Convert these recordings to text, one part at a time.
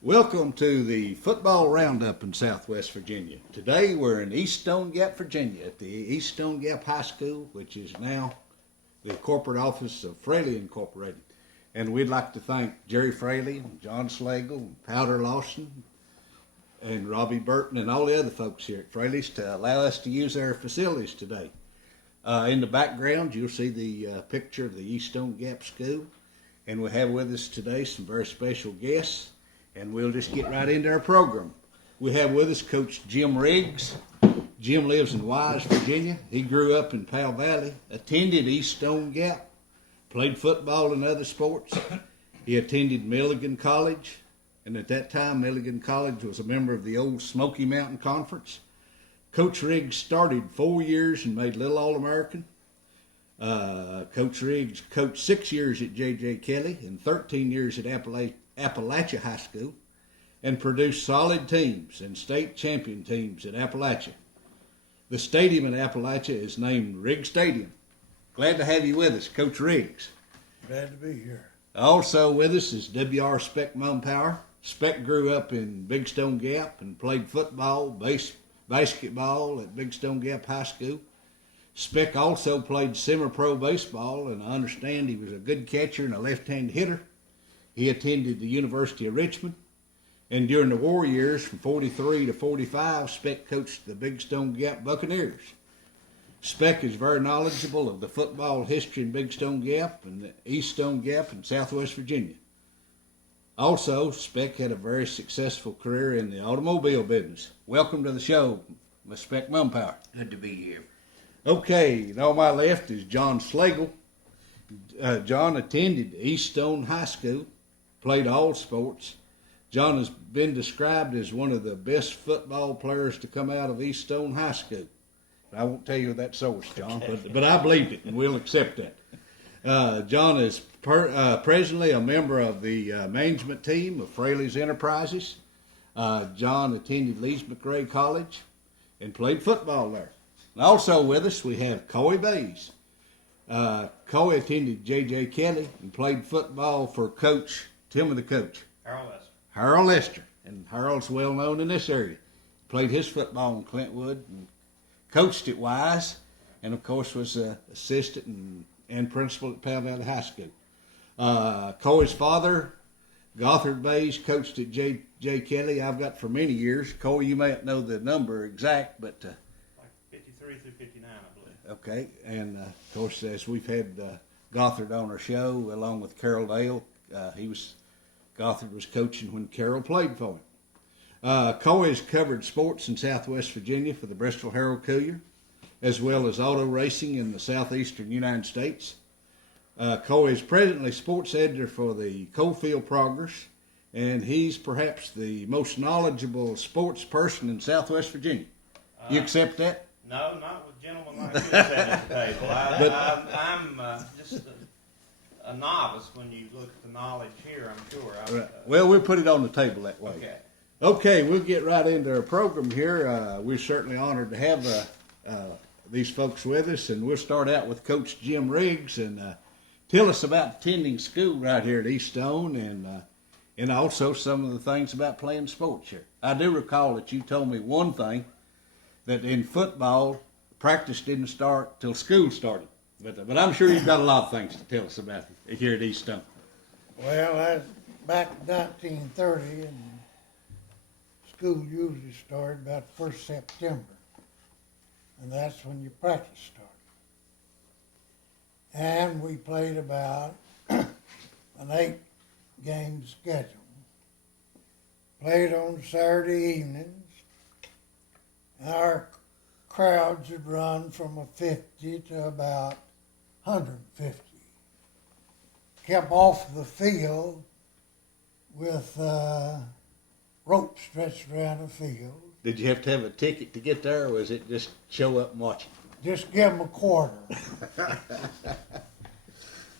Welcome to the football roundup in Southwest Virginia. Today we're in East Stone Gap, Virginia at the East Stone Gap High School, which is now the corporate office of Fraley Incorporated. And we'd like to thank Jerry Fraley, John Slagle, and Powder Lawson, and Robbie Burton, and all the other folks here at Fraley's to allow us to use their facilities today. In the background, you'll see the picture of the East Stone Gap School. And we have with us today some very special guests. And we'll just get right into our program. We have with us Coach Jim Riggs. Jim lives in Wise, Virginia. He grew up in Powell Valley, attended East Stone Gap, played football and other sports. He attended Milligan College, and at that time, Milligan College was a member of the old Smoky Mountain Conference. Coach Riggs started 4 years and made Little All-American. Coach Riggs coached 6 years at J.J. Kelly and 13 years at Appalachia High School, and produced solid teams and state champion teams at Appalachia. The stadium at Appalachia is named Riggs Stadium. Glad to have you with us, Coach Riggs. Glad to be here. Also with us is W.R. Spec Mumpower. Spec grew up in Big Stone Gap and played football, basketball at Big Stone Gap High School. Spec also played semi-pro baseball, and I understand he was a good catcher and a left-handed hitter. He attended the University of Richmond, and during the war years from 43 to 45, Spec coached the Big Stone Gap Buccaneers. Spec is very knowledgeable of the football history in Big Stone Gap and the East Stone Gap in Southwest Virginia. Also, Spec had a very successful career in the automobile business. Welcome to the show, Ms. Spec Mumpower. Good to be here. Okay, and on my left is John Slagle. John attended East Stone High School, played all sports. John has been described as one of the best football players to come out of East Stone High School. I won't tell you that source, John, but I believed it, and we'll accept that. John is presently a member of the management team of Fraley's Enterprises. John attended Lees McRae College and played football there. And also with us, we have Coy Bays. Coy attended J.J. Kelly and played football for Coach, tell me the coach. Harold Lester. And Harold's well known in this area. Played his football in Clintwood and coached at Wise, and of course was assistant and principal at Powell Valley High School. Coy's father, Gothard Bays, coached at J. Kelly. I've got for many years. Coy, you may not know the number exact, but... like 53 through 59, I believe. Okay, and of course, as we've had Gothard on our show, along with Carroll Dale, Gothard was coaching when Carroll played for him. Coy has covered sports in Southwest Virginia for the Bristol Herald Courier, as well as auto racing in the southeastern United States. Coy is presently sports editor for the Coalfield Progress, and he's perhaps the most knowledgeable sports person in Southwest Virginia. You accept that? No, not with gentlemen like you sitting at the table. I'm just a novice when you look at the knowledge here, I'm sure. Right. Well, we'll put it on the table that way. Okay. Okay, we'll get right into our program here. We're certainly honored to have these folks with us, and we'll start out with Coach Jim Riggs and tell us about attending school right here at East Stone and also some of the things about playing sports here. I do recall that you told me one thing, that in football, practice didn't start till school started. But I'm sure you've got a lot of things to tell us about here at East Stone. Well, that's back in 1930, and school usually started about 1st September, and that's when your practice started. And we played about an 8-game schedule. Played on Saturday evenings. Our crowds would run from 50 to about 150. Kept off the field with rope stretched around the field. Did you have to have a ticket to get there, or was it just show up and watch it? Just give them a quarter.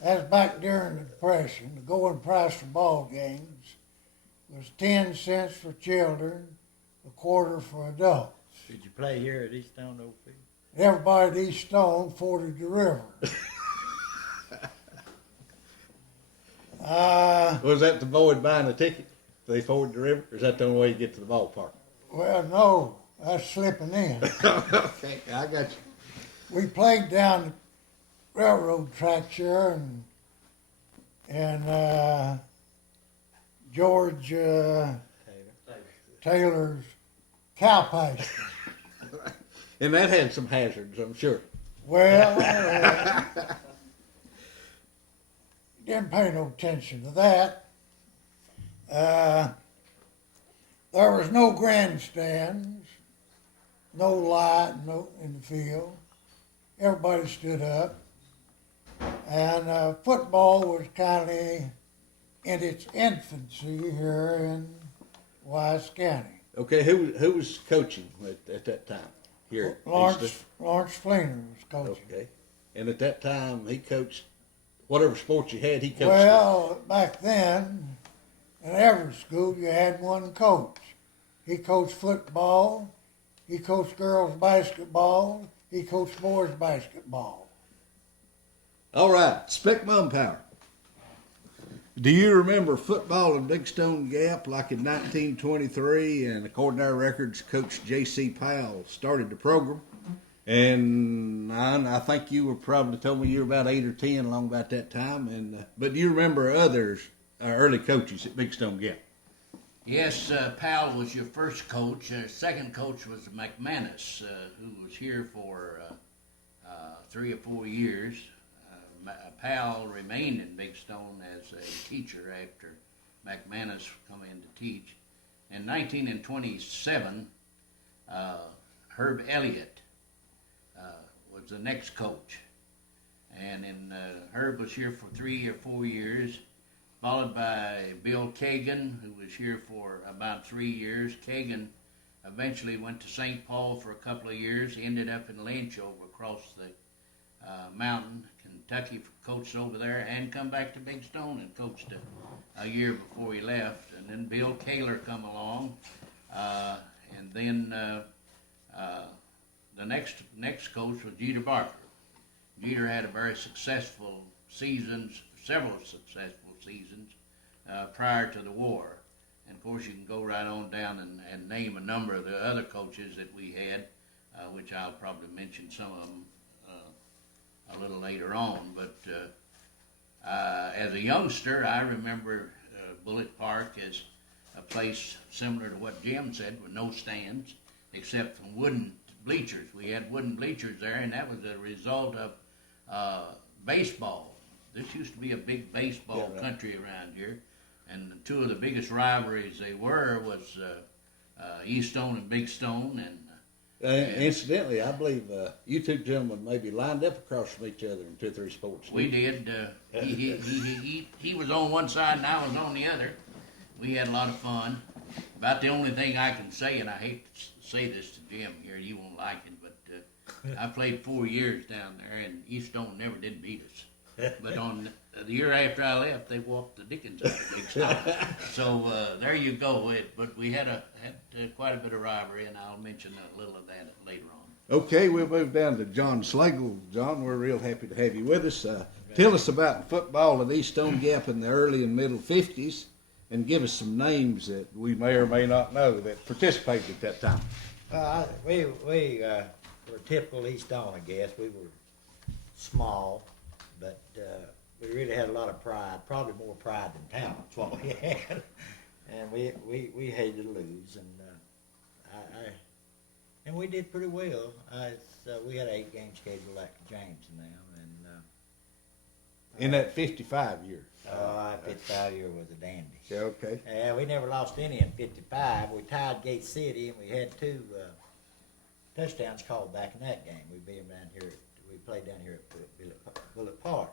That's back during the Depression. The going price for ball games was 10 cents for children, a quarter for adults. Did you play here at East Stone Oak Field? Everybody at East Stone forded the river. Was that to avoid buying a ticket? they ford the river? Or is that the only way you get to the ballpark? Well, no, that's slipping in. Okay, I got you. We played down the railroad tracks here and George Taylor's cow pasture. And that had some hazards, I'm sure. Well, didn't pay no attention to that. There was no grandstands, no light, no in the field. Everybody stood up, and football was kind of in its infancy here in Wise County. Okay, who was coaching at that time here? at Easton? Lawrence Fleener was coaching. Okay, and at that time he coached whatever sport you had. He coached. Well, back then, in every school you had one coach. He coached football, he coached girls basketball, he coached boys basketball. All right, Spec Mumpower. Do you remember football in Big Stone Gap like in 1923? And according to our records, Coach J.C. Powell started the program. And I think you were probably told me you were about 8 or 10 along about that time. And but do you remember others, early coaches at Big Stone Gap? Yes, Powell was your first coach. Second coach was McManus, who was here for 3 or 4 years. Powell remained in Big Stone as a teacher after McManus come in to teach. In 1927, Herb Elliott was the next coach. And Herb was here for 3 or 4 years, followed by Bill Kagan, who was here for about 3 years. Kagan eventually went to St. Paul for a couple of years, ended up in Lynch over across the mountain, Kentucky, coached over there, and come back to Big Stone and coached a year before he left. And then Bill Kaler come along, and then the next coach was Jeter Barker. Jeter had a very successful seasons, several successful seasons prior to the war. And of course, you can go right on down and name a number of the other coaches that we had, which I'll probably mention some of them a little later on. But as a youngster, I remember Bullitt Park as a place similar to what Jim said, with no stands except from wooden bleachers. We had wooden bleachers there, and that was a result of baseball. This used to be a big baseball country around here, and two of the biggest rivalries they was East Stone and Big Stone. And Incidentally, I believe you two gentlemen maybe lined up across from each other in 2 or 3 sports. we did. He was on one side and I was on the other. We had a lot of fun. About the only thing I can say, and I hate to say this to Jim here, he won't like it, but I played 4 years down there, and East Stone never did beat us. But on the year after I left, they walked the Dickens out of Big Stone. So there you go. But we had quite a bit of rivalry, and I'll mention a little of that later on. Okay, we'll move down to John Slagle. John, we're real happy to have you with us. Tell us about football at East Stone Gap in the early and middle 50s, and give us some names that we may or may not know that participated at that time. We were typical East Stone, I guess. We were small, but we really had a lot of pride, probably more pride than talent. That's what we had, and we hated to lose, and and we did pretty well. We had an 8-game schedule like James now, and In that 55 year. 55 year was a dandy. Yeah, okay. Yeah, we never lost any in 55. We tied Gate City, and we had 2 touchdowns called back in that game. We beat them down here. We played down here at Bullitt Park.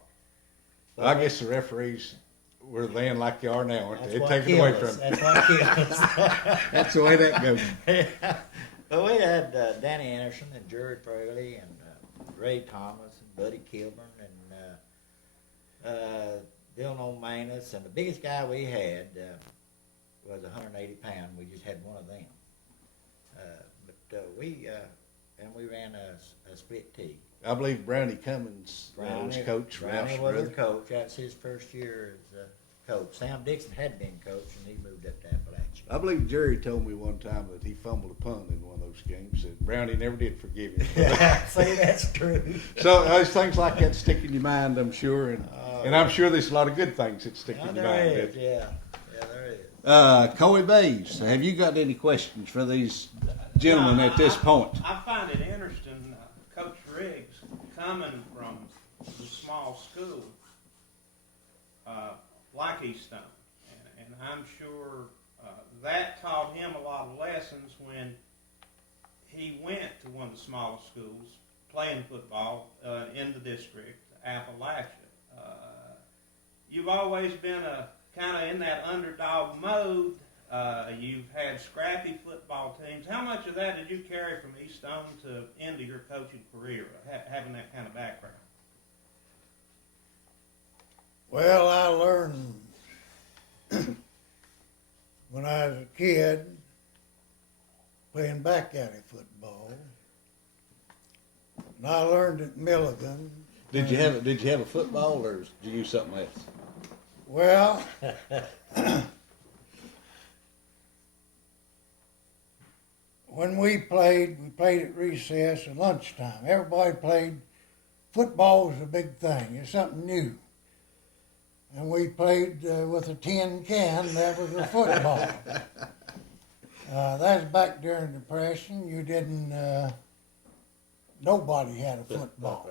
Well, I guess the referees were then like they are now, aren't they? That's They what take it away killed us. from That's what killed us. That's the way that goes. But we had Danny Anderson and Jared Fraley and Ray Thomas and Buddy Kilburn and Dylan O'Manus, and the biggest guy we had was 180 pounds. We just had one of them. But we ran a split tee. I believe Brownie Cummins was coach. Brownie was our coach. That's his first year as coach. Sam Dixon had been coach, and he moved up to Appalachia. I believe Jerry told me one time that he fumbled a punt in one of those games, and Brownie never did forgive him. See, that's true. So there's things like that stick in your mind, I'm sure, and I'm sure there's a lot of good things that stick in your There mind. is, yeah, there is. Coy Bays, have you got any questions for these gentlemen at this point? I find it interesting, Coach Riggs, coming from the small school like Eastone, and I'm sure that taught him a lot of lessons when he went to one of the smaller schools playing football in the district, Appalachia. You've always been a kind of in that underdog mode. You've had scrappy football teams. How much of that did you carry from Eastone to into your coaching career, having that kind of background? Well, I learned when I was a kid playing back alley football, and I learned at Milligan. Did you have a football, or did you use something else? Well, when we played at recess and lunchtime. Everybody played. Football was a big thing. It's something new. And we played with a tin can. That was a football. That's back during the Depression. You didn't. Nobody had a football.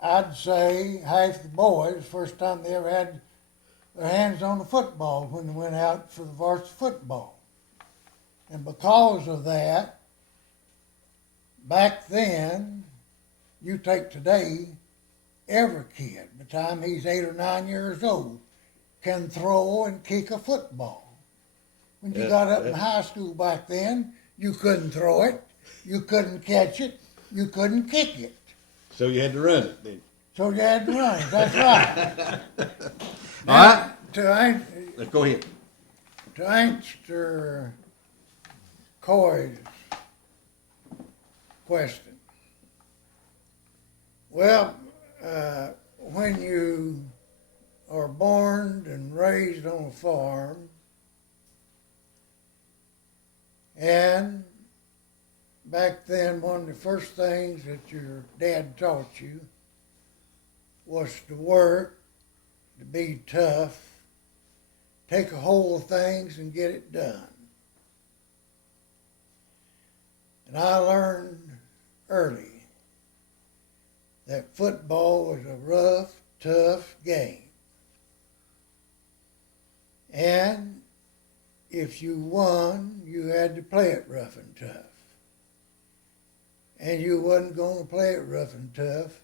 I'd say half the boys, first time they ever had their hands on the football when they went out for the varsity football. And because of that, back then, you take today, every kid, by the time he's 8 or 9 years old, can throw and kick a football. When you got up in high school back then, you couldn't throw it, you couldn't catch it, you couldn't kick it. So you had to run it then. So you had to run it, that's right. All right. To Go ahead. To answer Coy's question, well, when you are born and raised on a farm, and back then one of the first things that your dad taught you was to work, to be tough, take a hold of things and get it done. And I learned early that football was a rough, tough game. And if you won, you had to play it rough and tough. And you wasn't going to play it rough and tough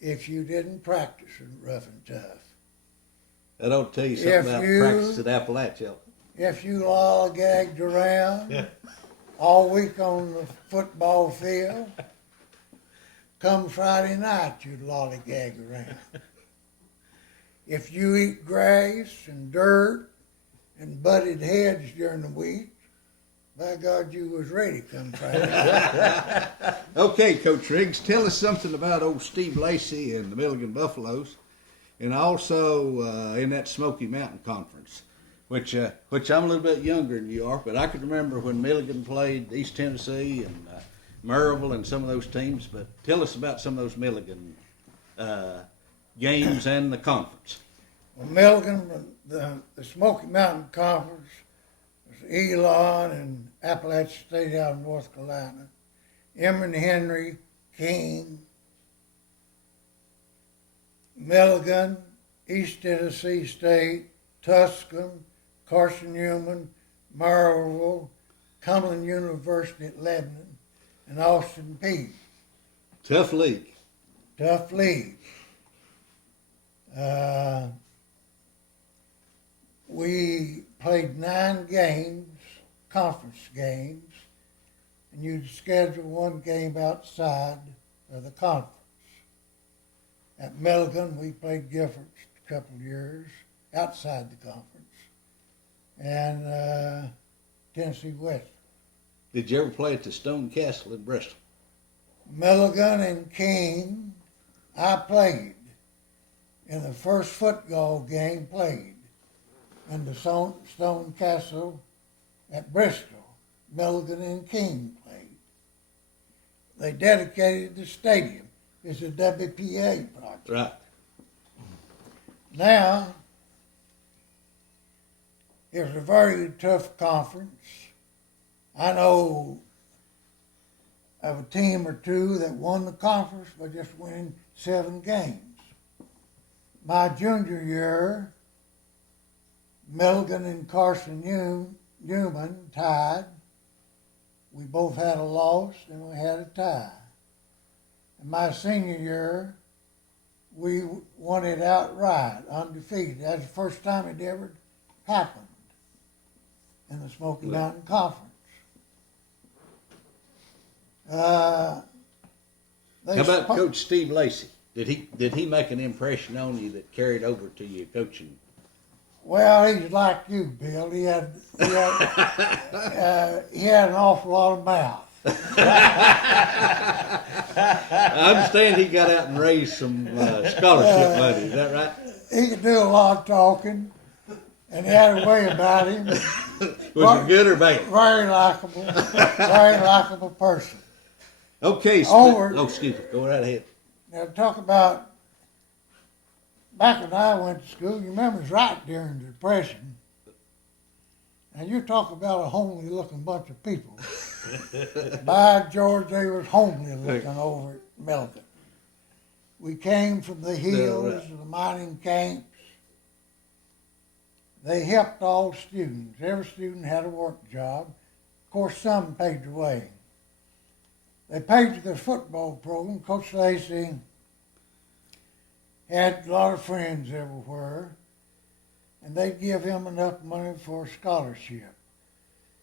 if you didn't practice it rough and tough. That ought to tell you something about practice at Appalachia. If you lollygagged around all week on the football field, come Friday night you'd lollygag around. If you eat grass and dirt and butted heads during the week, by God, you was ready come Friday night. Okay, Coach Riggs, tell us something about old Steve Lacey and the Milligan Buffaloes, and also in that Smoky Mountain Conference, which I'm a little bit younger than you are, but I can remember when Milligan played East Tennessee and Maryville and some of those teams. But tell us about some of those Milligan games and the conference. Well, Milligan, the Smoky Mountain Conference, was Elon and Appalachian State out of North Carolina, Emory Henry, King, Milligan, East Tennessee State, Tuscan, Carson Newman, Maryville, Cumberland University at Lebanon, and Austin Peay. Tough league. Tough league. We played 9 games, conference games, and you'd schedule one game outside of the conference. At Milligan, we played Giffords a couple of years outside the conference, and Tennessee West. Did you ever play at the Stone Castle in Bristol? Milligan and King, I played. in the first football game played in the Stone Castle at Bristol. Milligan and King played. They dedicated the stadium. It's a WPA project. Right. Now, it was a very tough conference. I know of a team or two that won the conference by just winning 7 games. My junior year, Milligan and Carson Newman tied. We both had a loss and we had a tie. In my senior year, we won it outright, undefeated. That's the first time it ever happened in the Smoky Mountain Conference. How about Coach Steve Lacey? Did he make an impression on you that carried over to your coaching? Well, he's like you, Bill. He had an awful lot of mouth. I understand he got out and raised some scholarship money. Is that right? He could do a lot of talking, and he had a way about him. Was it good or bad? Very likable person. Okay. Excuse me. Go right ahead. Now talk about back when I went to school. You remember it was right during the Depression. And you talk about a homely looking bunch of people. By George, they was homely looking over at Milligan. We came from the hills of the mining camps. They helped all students. Every student had a work job. Of course, some paid their way. They paid for their football program. Coach Lacey had a lot of friends everywhere, and they'd give him enough money for a scholarship.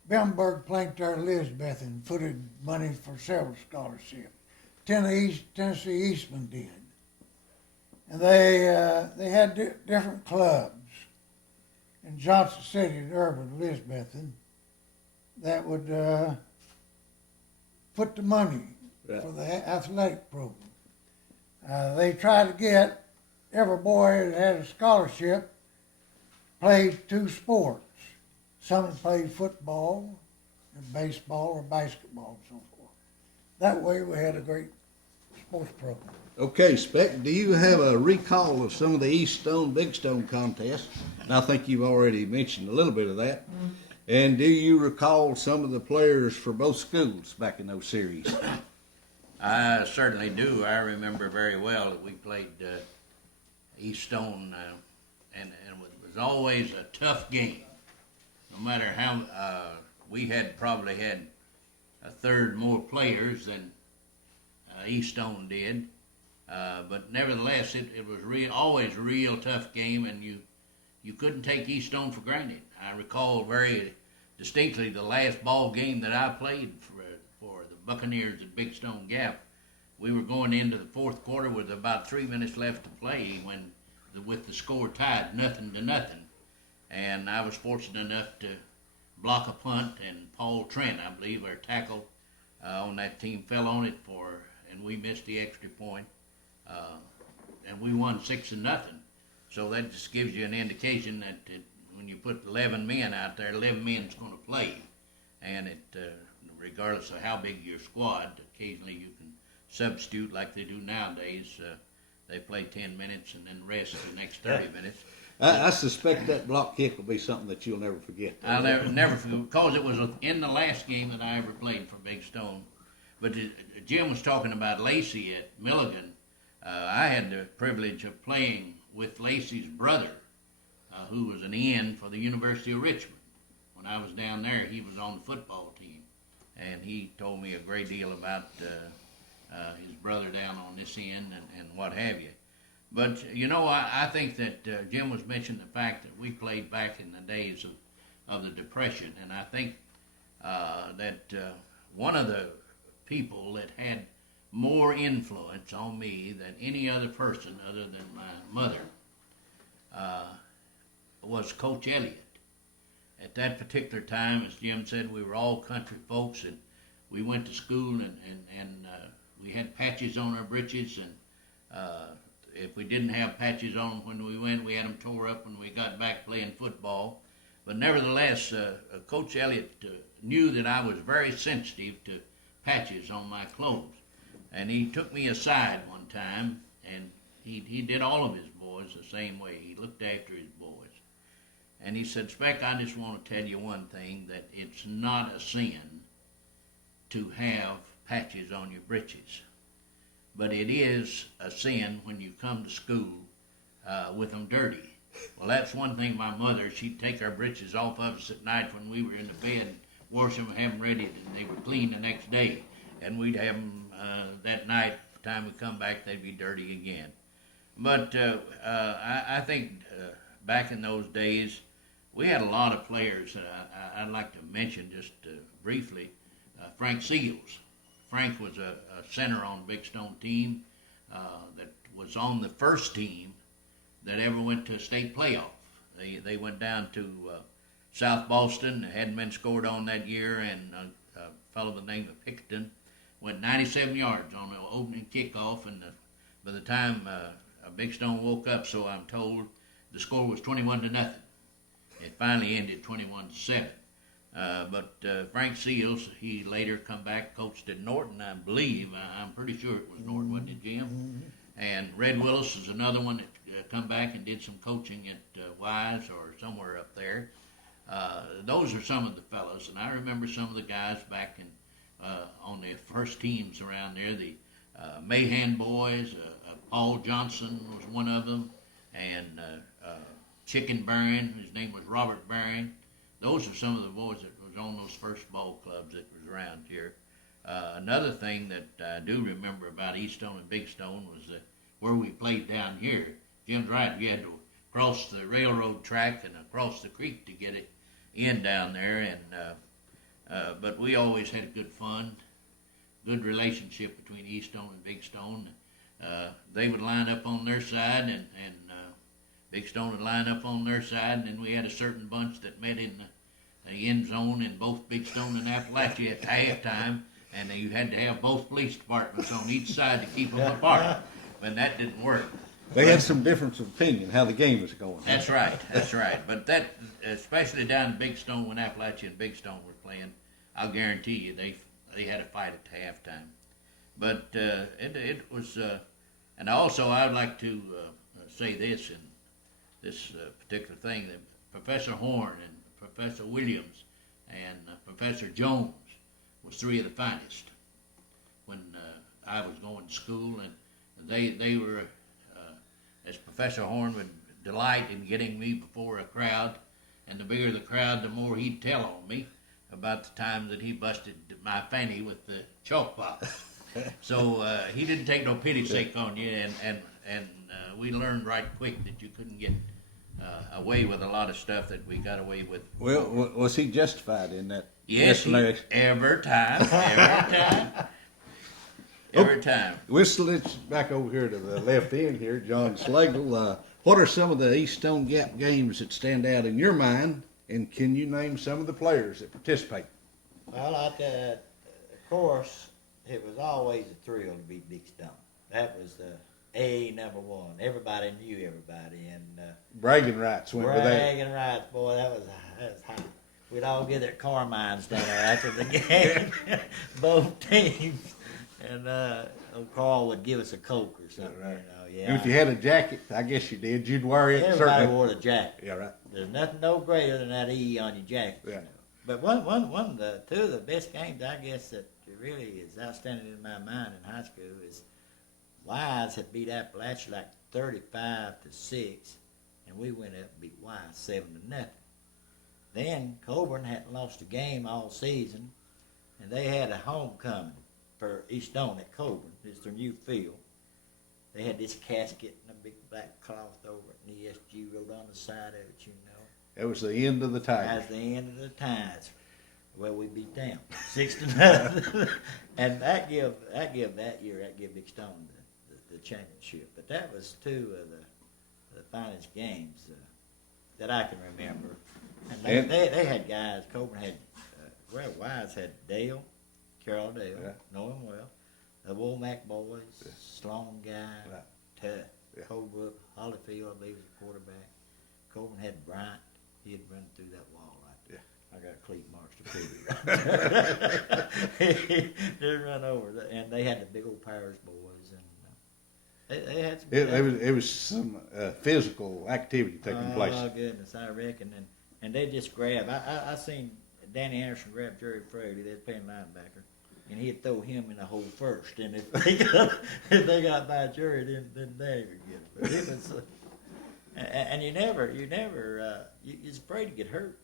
Bamberg played there Elizabeth and footed money for several scholarships. Tennessee Eastman did. And they had different clubs in Johnson City and Urban, Elizabethan, that would put the money for the athletic program. They tried to get every boy that had a scholarship played 2 sports. Some played football and baseball or basketball and so forth. That way we had a great sports program. Okay, Spec, do you have a recall of some of the East Stone, Big Stone contests? And I think you've already mentioned a little bit of that. Mm-hmm. And do you recall some of the players for both schools back in those series? I certainly do. I remember very well that we played East Stone, and it was always a tough game. No matter how we had probably had a third more players than East Stone did, but nevertheless, it was always a real tough game, and you couldn't take East Stone for granted. I recall very distinctly the last ball game that I played for the Buccaneers at Big Stone Gap. We were going into the 4th quarter with about 3 minutes left to play with the score tied 0-0. And I was fortunate enough to block a punt, and Paul Trent, I believe, our tackle on that team, fell on it and we missed the extra point, and we won 6-0. So that just gives you an indication that when you put 11 men out there, 11 men's going to play, and regardless of how big your squad, occasionally you can substitute like they do nowadays. They play 10 minutes and then rest the next 30 minutes. I suspect that block kick will be something that you'll never forget. I'll never forget, because it was in the last game that I ever played for Big Stone. But Jim was talking about Lacey at Milligan. I had the privilege of playing with Lacey's brother, who was an end for the University of Richmond. When I was down there, he was on the football team, and he told me a great deal about his brother down on this end and what have you. But, I think that Jim was mentioning the fact that we played back in the days of the Depression, and I think that one of the people that had more influence on me than any other person other than my mother was Coach Elliott. At that particular time, as Jim said, we were all country folks, and we went to school, and we had patches on our breeches, and if we didn't have patches on when we went, we had them tore up when we got back playing football. But nevertheless, Coach Elliott knew that I was very sensitive to patches on my clothes. And he took me aside one time, and he did all of his boys the same way. He looked after his boys. And he said, Spec, I just want to tell you one thing, that it's not a sin to have patches on your breeches. But it is a sin when you come to school with them dirty. Well, that's one thing my mother, she'd take our breeches off of us at night when we were in the bed, wash them and have them ready, and they were clean the next day. And we'd have them that night, by the time we come back, they'd be dirty again. But I think back in those days, we had a lot of players that I'd like to mention just briefly. Frank Seals. Frank was a center on the Big Stone team that was on the first team that ever went to a state playoff. They went down to South Boston. It hadn't been scored on that year, and a fellow by the name of Pickerton went 97 yards on the opening kickoff, and by the time Big Stone woke up, so I'm told, the score was 21-0. It finally ended 21-7. But Frank Seals, he later come back, coached at Norton, I believe. I'm pretty sure it was Norton, wasn't it, Jim? Mm-hmm. And Red Willis is another one that come back and did some coaching at Wise or somewhere up there. Those are some of the fellows, and I remember some of the guys back in on the first teams around there. The Mahan boys, Paul Johnson was one of them, and Chicken Baron, his name was Robert Baron. Those are some of the boys that was on those first ball clubs that was around here. Another thing that I do remember about East Stone and Big Stone was where we played down here. Jim's right, you had to cross the railroad track and across the creek to get it in down there. And but we always had good fun, good relationship between East Stone and Big Stone. They would line up on their side, and Big Stone would line up on their side, and then we had a certain bunch that met in the end zone in both Big Stone and Appalachia at halftime, and you had to have both police departments on each side to keep them apart. But that didn't work. They had some difference of opinion how the game was going. That's right. But that, especially down in Big Stone when Appalachia and Big Stone were playing, I'll guarantee you they had a fight at halftime. But it was, and also I'd like to say this in this particular thing, that Professor Horn and Professor Williams and Professor Jones was three of the finest when I was going to school, and they were, as Professor Horn would delight in getting me before a crowd, and the bigger the crowd, the more he'd tell on me about the time that he busted my fanny with the chalk box. So he didn't take no pity sake on you, and we learned right quick that you couldn't get away with a lot of stuff that we got away with. Well, was he justified in that? Yes, every time. Every time. We'll switch back over here to the left end here, John Slagle. What are some of the East Stone Gap games that stand out in your mind, and can you name some of the players that participate? Well, of course, it was always a thrill to beat Big Stone. That was the number one. Everybody knew everybody, and Bragging rights went with that. bragging rights, boy, that was high. We'd all get at Carmine's down there after the game, both teams, and old Carl would give us a Coke or something. Right. Yeah. And if you had a jacket, I guess you did, you'd wear it. Everybody Certainly. wore the jacket. Yeah, right. There's nothing no greater than that E on your jacket. Yeah. You know. But two of the best games, I guess, that really is outstanding in my mind in high school is Wise had beat Appalachia like 35-6, and we went up and beat Wise 7-0. Then Coburn hadn't lost a game all season, and they had a homecoming for East Stone at Coburn. It's their new field. They had this casket and a big black cloth over it, and the ESG wrote on the side of it, you know. That was the end of the time. That's the end of the Tides. Well, we beat them 6-0, and that give Big Stone the championship. But that was two of the finest games that I can remember. And they had guys. Coburn had Wise had Dale, Carol Dale, Yeah. know him well. The Womack boys, Sloan guy, Right. tough. Yeah. Holbrook, Hollyfield, I believe, was the quarterback. Coleman had Bryant. He had run through that wall right there. I got cleat marks to prove it. He just run over, and they had the big old Powers boys, and they had some. It was some physical activity taking place. Oh goodness, I reckon, and they just grab. I seen Danny Anderson grab Jerry Fraley. They was playing linebacker, and he'd throw him in the hole first. And if they got by Jerry, then Danny would get it. But it was, and you you're afraid to get hurt.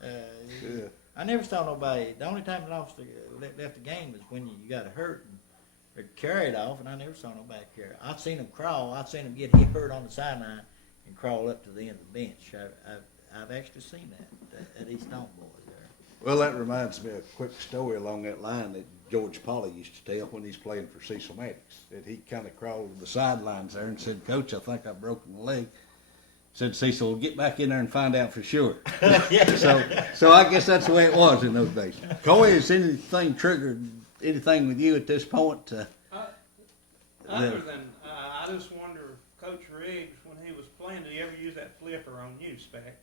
Yeah. I never saw nobody. The only time I left the game was when you got hurt and carried off, and I never saw nobody carry. I've seen them crawl. I've seen them get hit hurt on the sideline and crawl up to the end of the bench. I've actually seen that at these Stone Boys there. Well, that reminds me of a quick story along that line that George Polly used to tell when he's playing for Cecil Maddox. That he kind of crawled to the sidelines there and said, "Coach, I think I've broken my leg." Said Cecil, "Well, get back in there and find out for sure." So I guess that's the way it was in those days. Coy, has anything triggered anything with you at this point? Other than, I just wonder if Coach Riggs, when he was playing, did he ever use that flipper on you, Spec?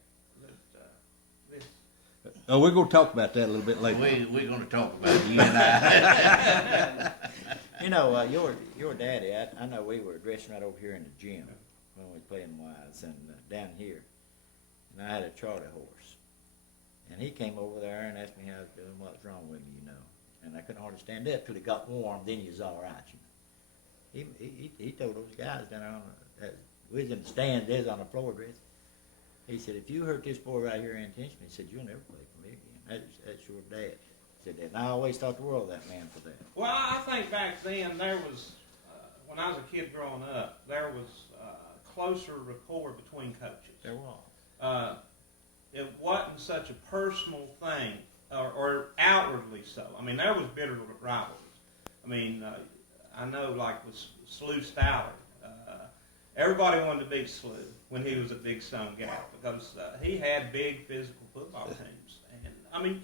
Oh, we're going to talk about that a little bit later. We're going to talk about it, you and I. You know, your daddy. I know we were dressing right over here in the gym when we were playing wides, and down here, and I had a Charlie horse, and he came over there and asked me how I was doing, what's wrong with me, you know, and I couldn't hardly stand up till it got warm. Then he was all right, you know. He told those guys down there we was in the stands, they was on the floor dressing. He said, "If you hurt this boy right here intentionally," he said, "you'll never play for me again." That's your dad. He said that. And I always thought the world of that man for that. Well, I think back then there was, when I was a kid growing up, there was closer rapport between coaches. There was. It wasn't such a personal thing, or outwardly so. I mean, there was bitter rivalries. I mean, I know, like with Slew Stallard, everybody wanted to beat Slew when he was at Big Stone Gap because he had big physical football teams. And, I mean,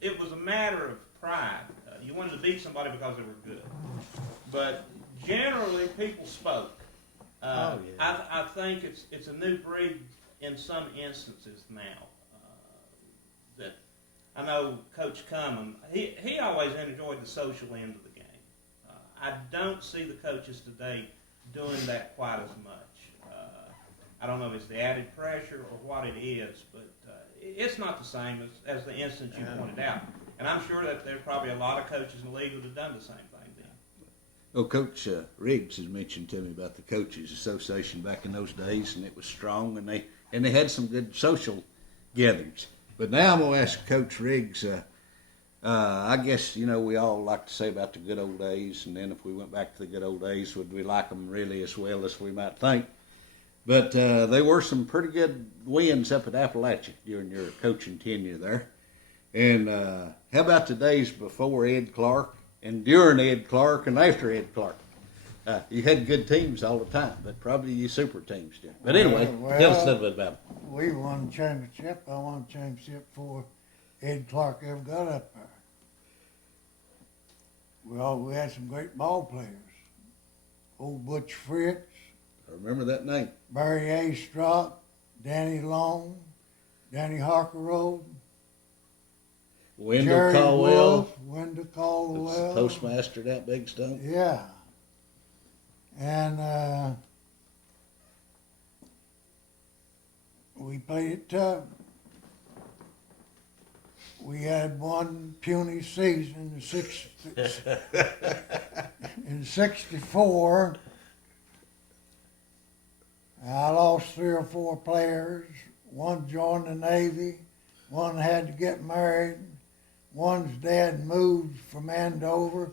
it was a matter of pride. You wanted to beat somebody because they were good. But generally, people spoke. I think it's a new breed in some instances now. That I know Coach Cummon, he always enjoyed the social end of the game. I don't see the coaches today doing that quite as much. I don't know if it's the added pressure or what it is, but it's not the same as the instance you pointed out. And I'm sure that there are probably a lot of coaches in the league who have done the same thing then. Well, Coach Riggs has mentioned to me about the Coaches Association back in those days, and it was strong, and they had some good social gatherings. But now I'm going to ask Coach Riggs, I guess, you know, we all like to say about the good old days, and then if we went back to the good old days, would we like them really as well as we might think? But there were some pretty good wins up at Appalachia during your coaching tenure there. And how about the days before Ed Clark and during Ed Clark and after Ed Clark? You had good teams all the time, but probably you super teams did. But anyway, tell us a little bit about it. We won the championship. I won the championship before Ed Clark ever got up there. We had some great ball players. Old Butch Fritz, I remember that name. Barry A. Strock, Danny Long, Danny Harkerode, Wendell Jerry Caldwell, Wolf, Wendell was Caldwell. postmaster at that Big Stone. Yeah. And we played it tough. We had one puny season in '64. I lost 3 or 4 players. One joined the Navy. One had to get married. One's dad moved from Andover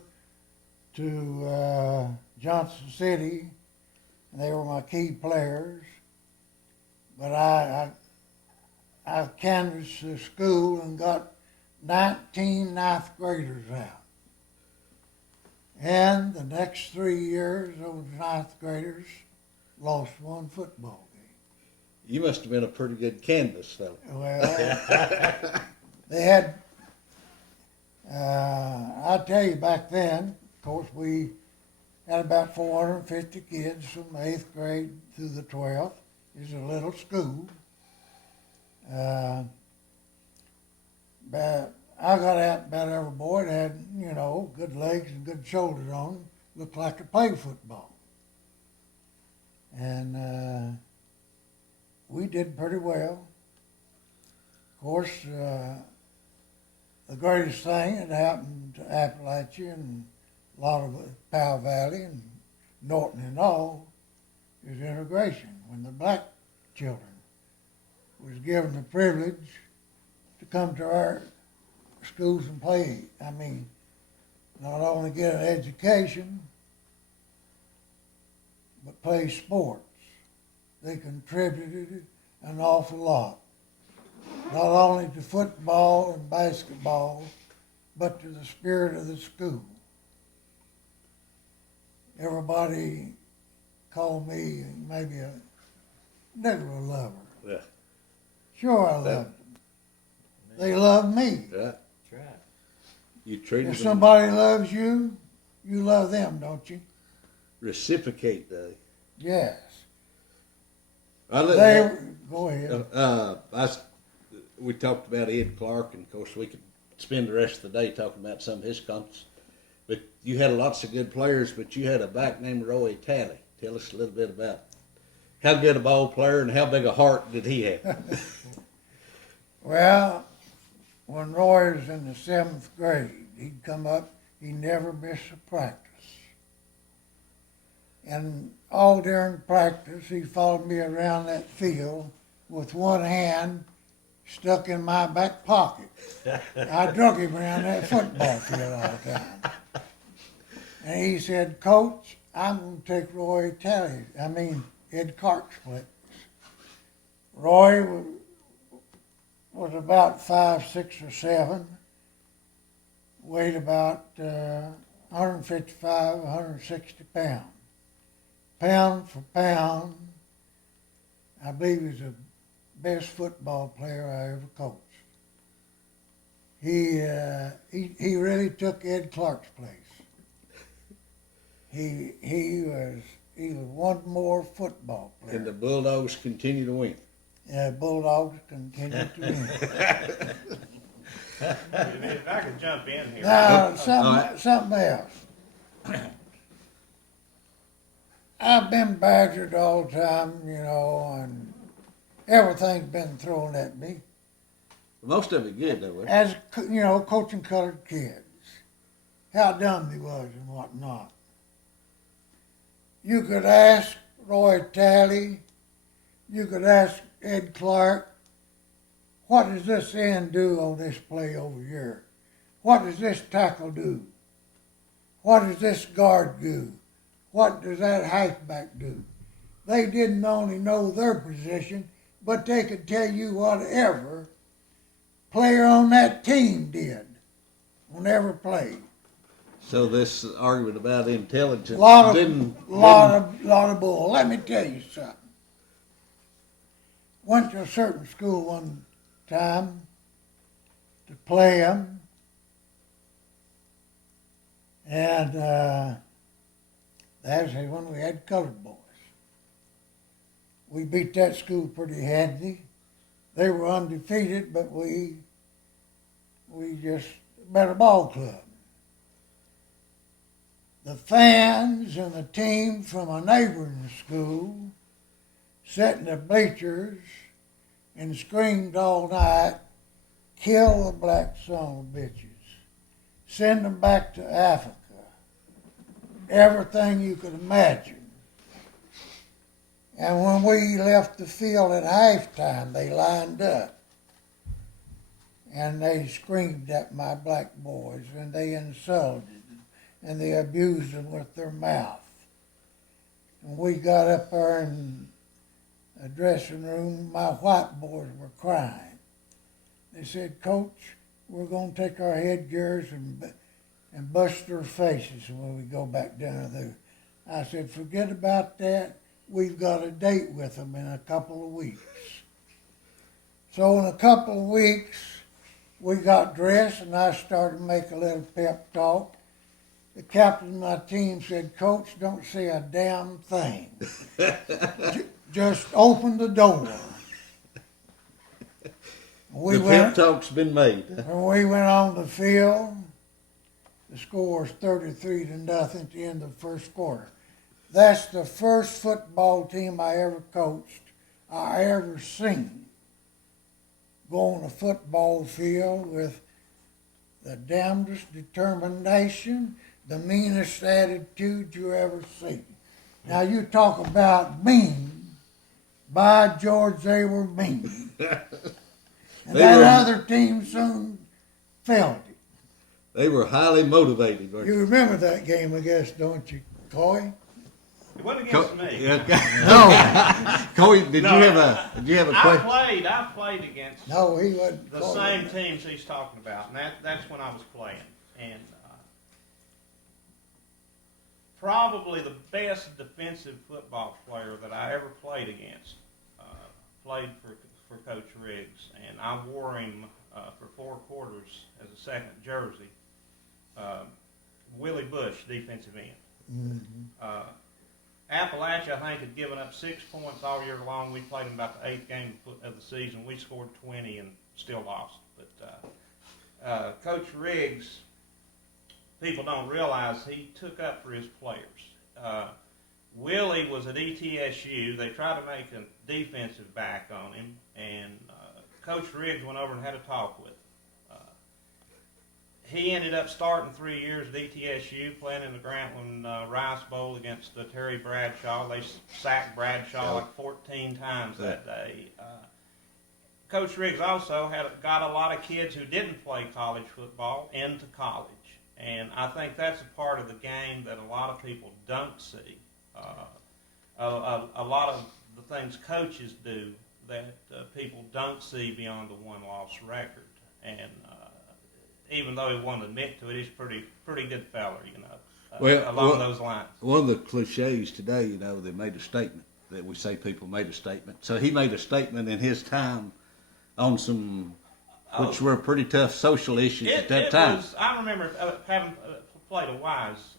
to Johnson City. And they were my key players. But I canvassed the school and got 19 ninth graders out. And the next 3 years, those ninth graders lost 1 football game. You must have been a pretty good canvas fellow. Well, they had, I'll tell you back then, of course, we Had about 450 kids from the 8th grade through the 12th. It's a little school. But I got out about every boy that had, good legs and good shoulders on him. Looked like to play football. And we did pretty well. Of course, the greatest thing that happened to Appalachia and a lot of Powell Valley and Norton and all is integration. When the black children was given the privilege to come to our schools and play, not only get an education, but play sports. They contributed an awful lot, not only to football and basketball, but to the spirit of the school. Everybody called me maybe a Negro lover. Yeah. Sure, I loved them. They loved me. Yeah. That's right. You treated If them, somebody loves you, you love them, don't you? reciprocate, though. Yes. I let Go ahead. we talked about Ed Clark, and of course we could spend the rest of the day talking about some of his comments. But you had lots of good players, but you had a back named Roy Talley. Tell us a little bit about how good a ball player and how big a heart did he have? Well, when Roy was in the 7th grade, he'd come up, he never missed a practice. And all during practice, he followed me around that field with one hand stuck in my back pocket. I drug him around that football field all the time. And he said, Coach, I'm going to take Ed Clark's place. Roy was about 5, 6, or 7, weighed about 155, 160 pounds. Pound for pound, I believe he's the best football player I ever coached. He really took Ed Clark's place. He was one more football player. And the Bulldogs continue to win. Bulldogs continue to win. If I could jump in here. Now, something else. I've been badgered all the time, and everything's been thrown at me. Most of it good, though. As, coaching colored kids, how dumb he was and whatnot. You could ask Roy Talley, you could ask Ed Clark, what does this end do on this play over here? What does this tackle do? What does this guard do? What does that halfback do? They didn't only know their position, but they could tell you whatever player on that team did on every play. So this argument about intelligence Lot didn't of bull. Let me tell you something. Went to a certain school one time to play them, and that was when we had colored boys. We beat that school pretty handy. They were undefeated, but we just met a ball club. The fans and the team from a neighboring school sat in the bleachers and screamed all night, kill the black son of bitches, send them back to Africa, everything you could imagine. And when we left the field at halftime, they lined up and they screamed at my black boys and they insulted and they abused them with their mouth. And we got up there in the dressing room, my white boys were crying. They said, Coach, we're going to take our headgears and bust their faces when we go back down there. I said, forget about that. We've got a date with them in a couple of weeks. So in a couple of weeks, we got dressed and I started to make a little pep talk. the captain of my team said, "Coach, don't say a damn thing. Just open the door." We the went, pep talk's been made. Huh? when we went on the field, the score was 33-0 at the end of the first quarter. That's the first football team I ever coached, I ever seen, go on a football field with the damnedest determination, the meanest attitude you ever seen. Now you talk about mean. By George, they were mean. And They that were- other team soon felt it. They were highly motivated. Weren't You remember that game, I guess, don't you, Coy? It wasn't against me. No. Coy, did No, you have a question? I played against No, he wasn't. the Coy. same teams he's talking about, and that's when I was playing. And probably the best defensive football player that I ever played against played for Coach Riggs, and I wore him for 4 quarters as a second jersey. Willie Bush, defensive end. Appalachia, I think, had given up 6 points all year long. We played them about the 8th game of the season. We scored 20 and still lost. But Coach Riggs, people don't realize he took up for his players. Willie was at ETSU. They tried to make a defensive back on him, and Coach Riggs went over and had a talk with him. He ended up starting 3 years at ETSU, playing in the Grantland Rice Bowl against Terry Bradshaw. They sacked Bradshaw like 14 times that day. Coach Riggs also got a lot of kids who didn't play college football into college. And I think that's a part of the game that a lot of people don't see. A lot of the things coaches do that people don't see beyond the one-loss record. And even though he won't admit to it, he's a pretty good feller, along those lines. One of the cliches today, they made a statement that we say people made a statement. So he made a statement in his time on some, which were pretty tough social issues at that time. I remember having played a Wise.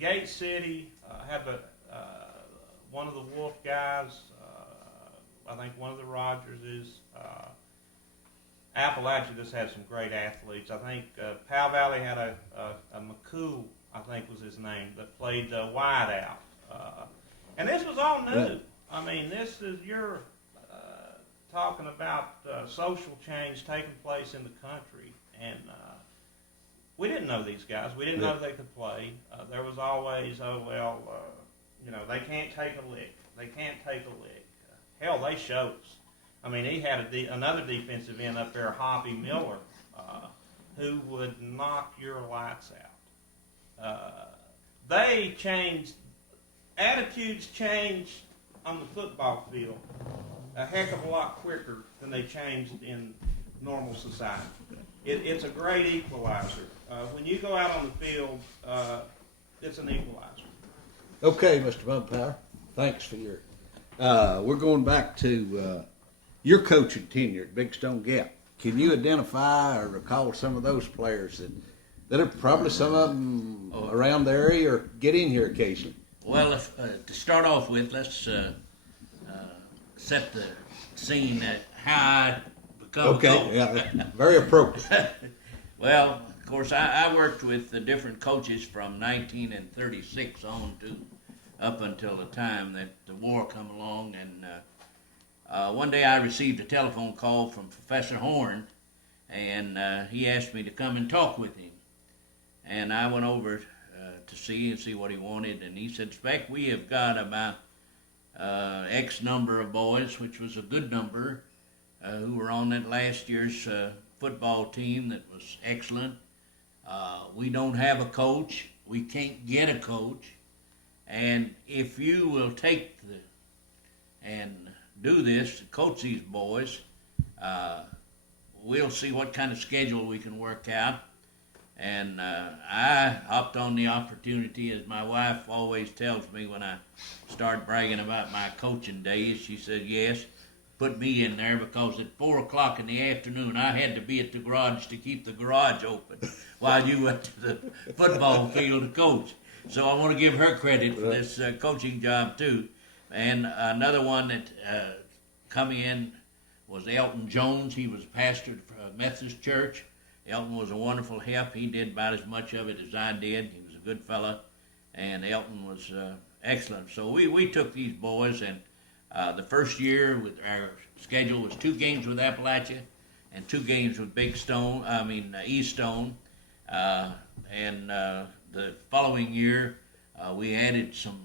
Gate City had one of the Wolf guys. I think one of the Rogerses. Appalachia just had some great athletes. I think Powell Valley had a McCool, I think was his name, that played wide out. And this was all new. Yeah. I mean, you're talking about social change taking place in the country. And we didn't know these guys. We didn't know they could play. There was always, they can't take a lick. They can't take a lick. Hell, they showed us. I mean, he had another defensive end up there, Hoppy Miller, who would knock your lights out. They changed, attitudes changed on the football field a heck of a lot quicker than they changed in normal society. It's a great equalizer. When you go out on the field, it's an equalizer. Okay, Mr. Mumpower, thanks for your. We're going back to your coaching tenure at Big Stone Gap. Can you identify or recall some of those players that are probably some of them around the area or get in here occasionally? Well, to start off with, let's set the scene at how I become a coach. Okay, yeah, very appropriate. Well, of course, I worked with the different coaches from 1936 on to up until the time that the war come along. And one day I received a telephone call from Professor Horn, and he asked me to come and talk with him. And I went over to see what he wanted, and he said, "Spec, we have got about X number of boys," which was a good number, who were on that last year's football team that was excellent. We don't have a coach. We can't get a coach. And if you will take and do this, coach these boys, we'll see what kind of schedule we can work out. And I hopped on the opportunity, as my wife always tells me when I start bragging about my coaching days. She said, "Yes, put me in there because at 4 o'clock in the afternoon I had to be at the garage to keep the garage open while you went to the football field to coach. So I want to give her credit for this coaching job too. And another one that come in was Elton Jones. He was pastor at Methodist Church. Elton was a wonderful help. He did about as much of it as I did. He was a good fella, and Elton was excellent. So we took these boys, and the first year with our schedule was 2 games with Appalachia and 2 games with East Stone. And the following year, we added some.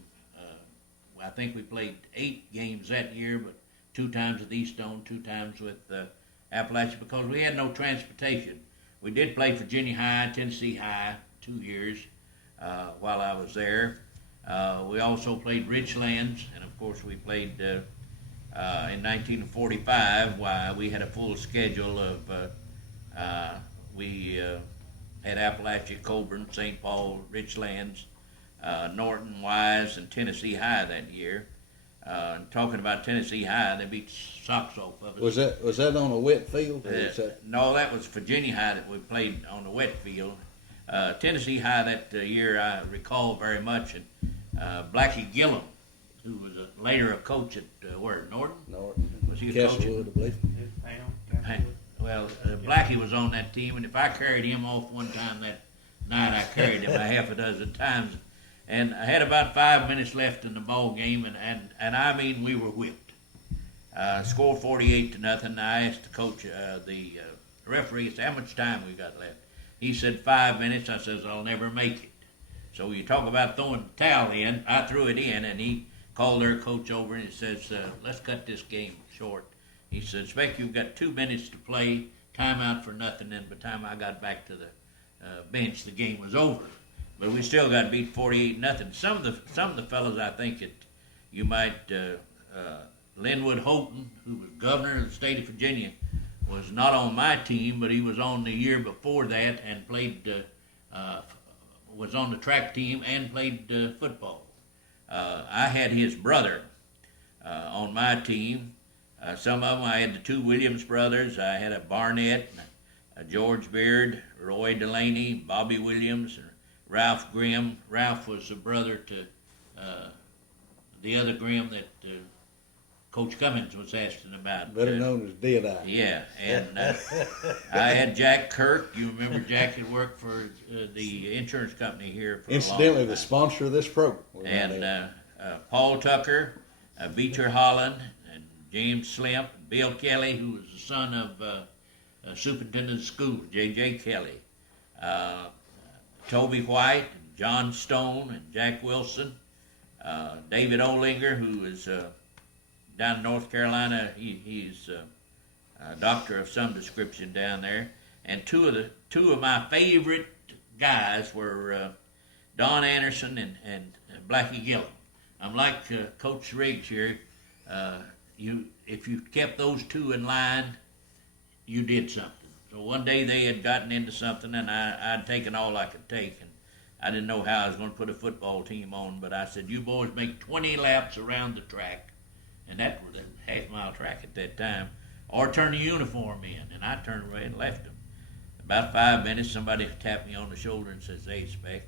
I think we played 8 games that year, but 2 times with East Stone, 2 times with Appalachia, because we had no transportation. We did play Virginia High, Tennessee High 2 years while I was there. We also played Richlands, and of course we played in 1945. While we had a full schedule of we had Appalachia, Coburn, St. Paul, Richlands, Norton, Wise, and Tennessee High that year. And talking about Tennessee High, they beat socks off of us. Was that on a wet field? No, that was Virginia High that we played on the wet field. Tennessee High that year I recall very much, and Blackie Gillum, who was later a coach at Norton? Norton. Was he a coach? Castlewood, I believe. Well, Blackie was on that team, and if I carried him off one time that night, I carried him a half a dozen times. And I had about 5 minutes left in the ball game, and I mean we were whipped. Scored 48-0. I asked the coach, the referee, I said, how much time we got left? He said 5 minutes. I says, I'll never make it. So you talk about throwing the towel in. I threw it in, and he called their coach over and he says, let's cut this game short. He said, Spec, you've got 2 minutes to play, timeout for nothing. And by the time I got back to the bench, the game was over. But we still got beat 48-0. Some of the fellas, I think that you might, Linwood Houghton, who was governor of the state of Virginia, was not on my team, but he was on the year before that and played, was on the track team and played football. I had his brother on my team. Some of them, I had the 2 Williams brothers. I had a Barnett, a George Beard, Roy Delaney, Bobby Williams, and Ralph Grimm. Ralph was the brother to the other Grimm that Coach Cummins was asking about. Better known as Deadeye. Yeah, and I had Jack Kirk. You remember Jack had worked for the insurance company here for Incidentally, a long time. the sponsor of this program. And Paul Tucker, Beecher Holland, and James Slimp, Bill Kelly, who was the son of superintendent of schools, J.J. Kelly, Toby White, John Stone, and Jack Wilson, David Olinger, who is down in North Carolina. He's a doctor of some description down there. And two of my favorite guys were Don Anderson and Blackie Gillum. I'm like Coach Riggs here. If you kept those 2 in line, you did something. So one day they had gotten into something, and I'd taken all I could take, and I didn't know how I was going to put a football team on, but I said, you boys make 20 laps around the track, and that was a half-mile track at that time, or turn the uniform in, and I turned away and left them. About 5 minutes, somebody tapped me on the shoulder and says, hey, Spec,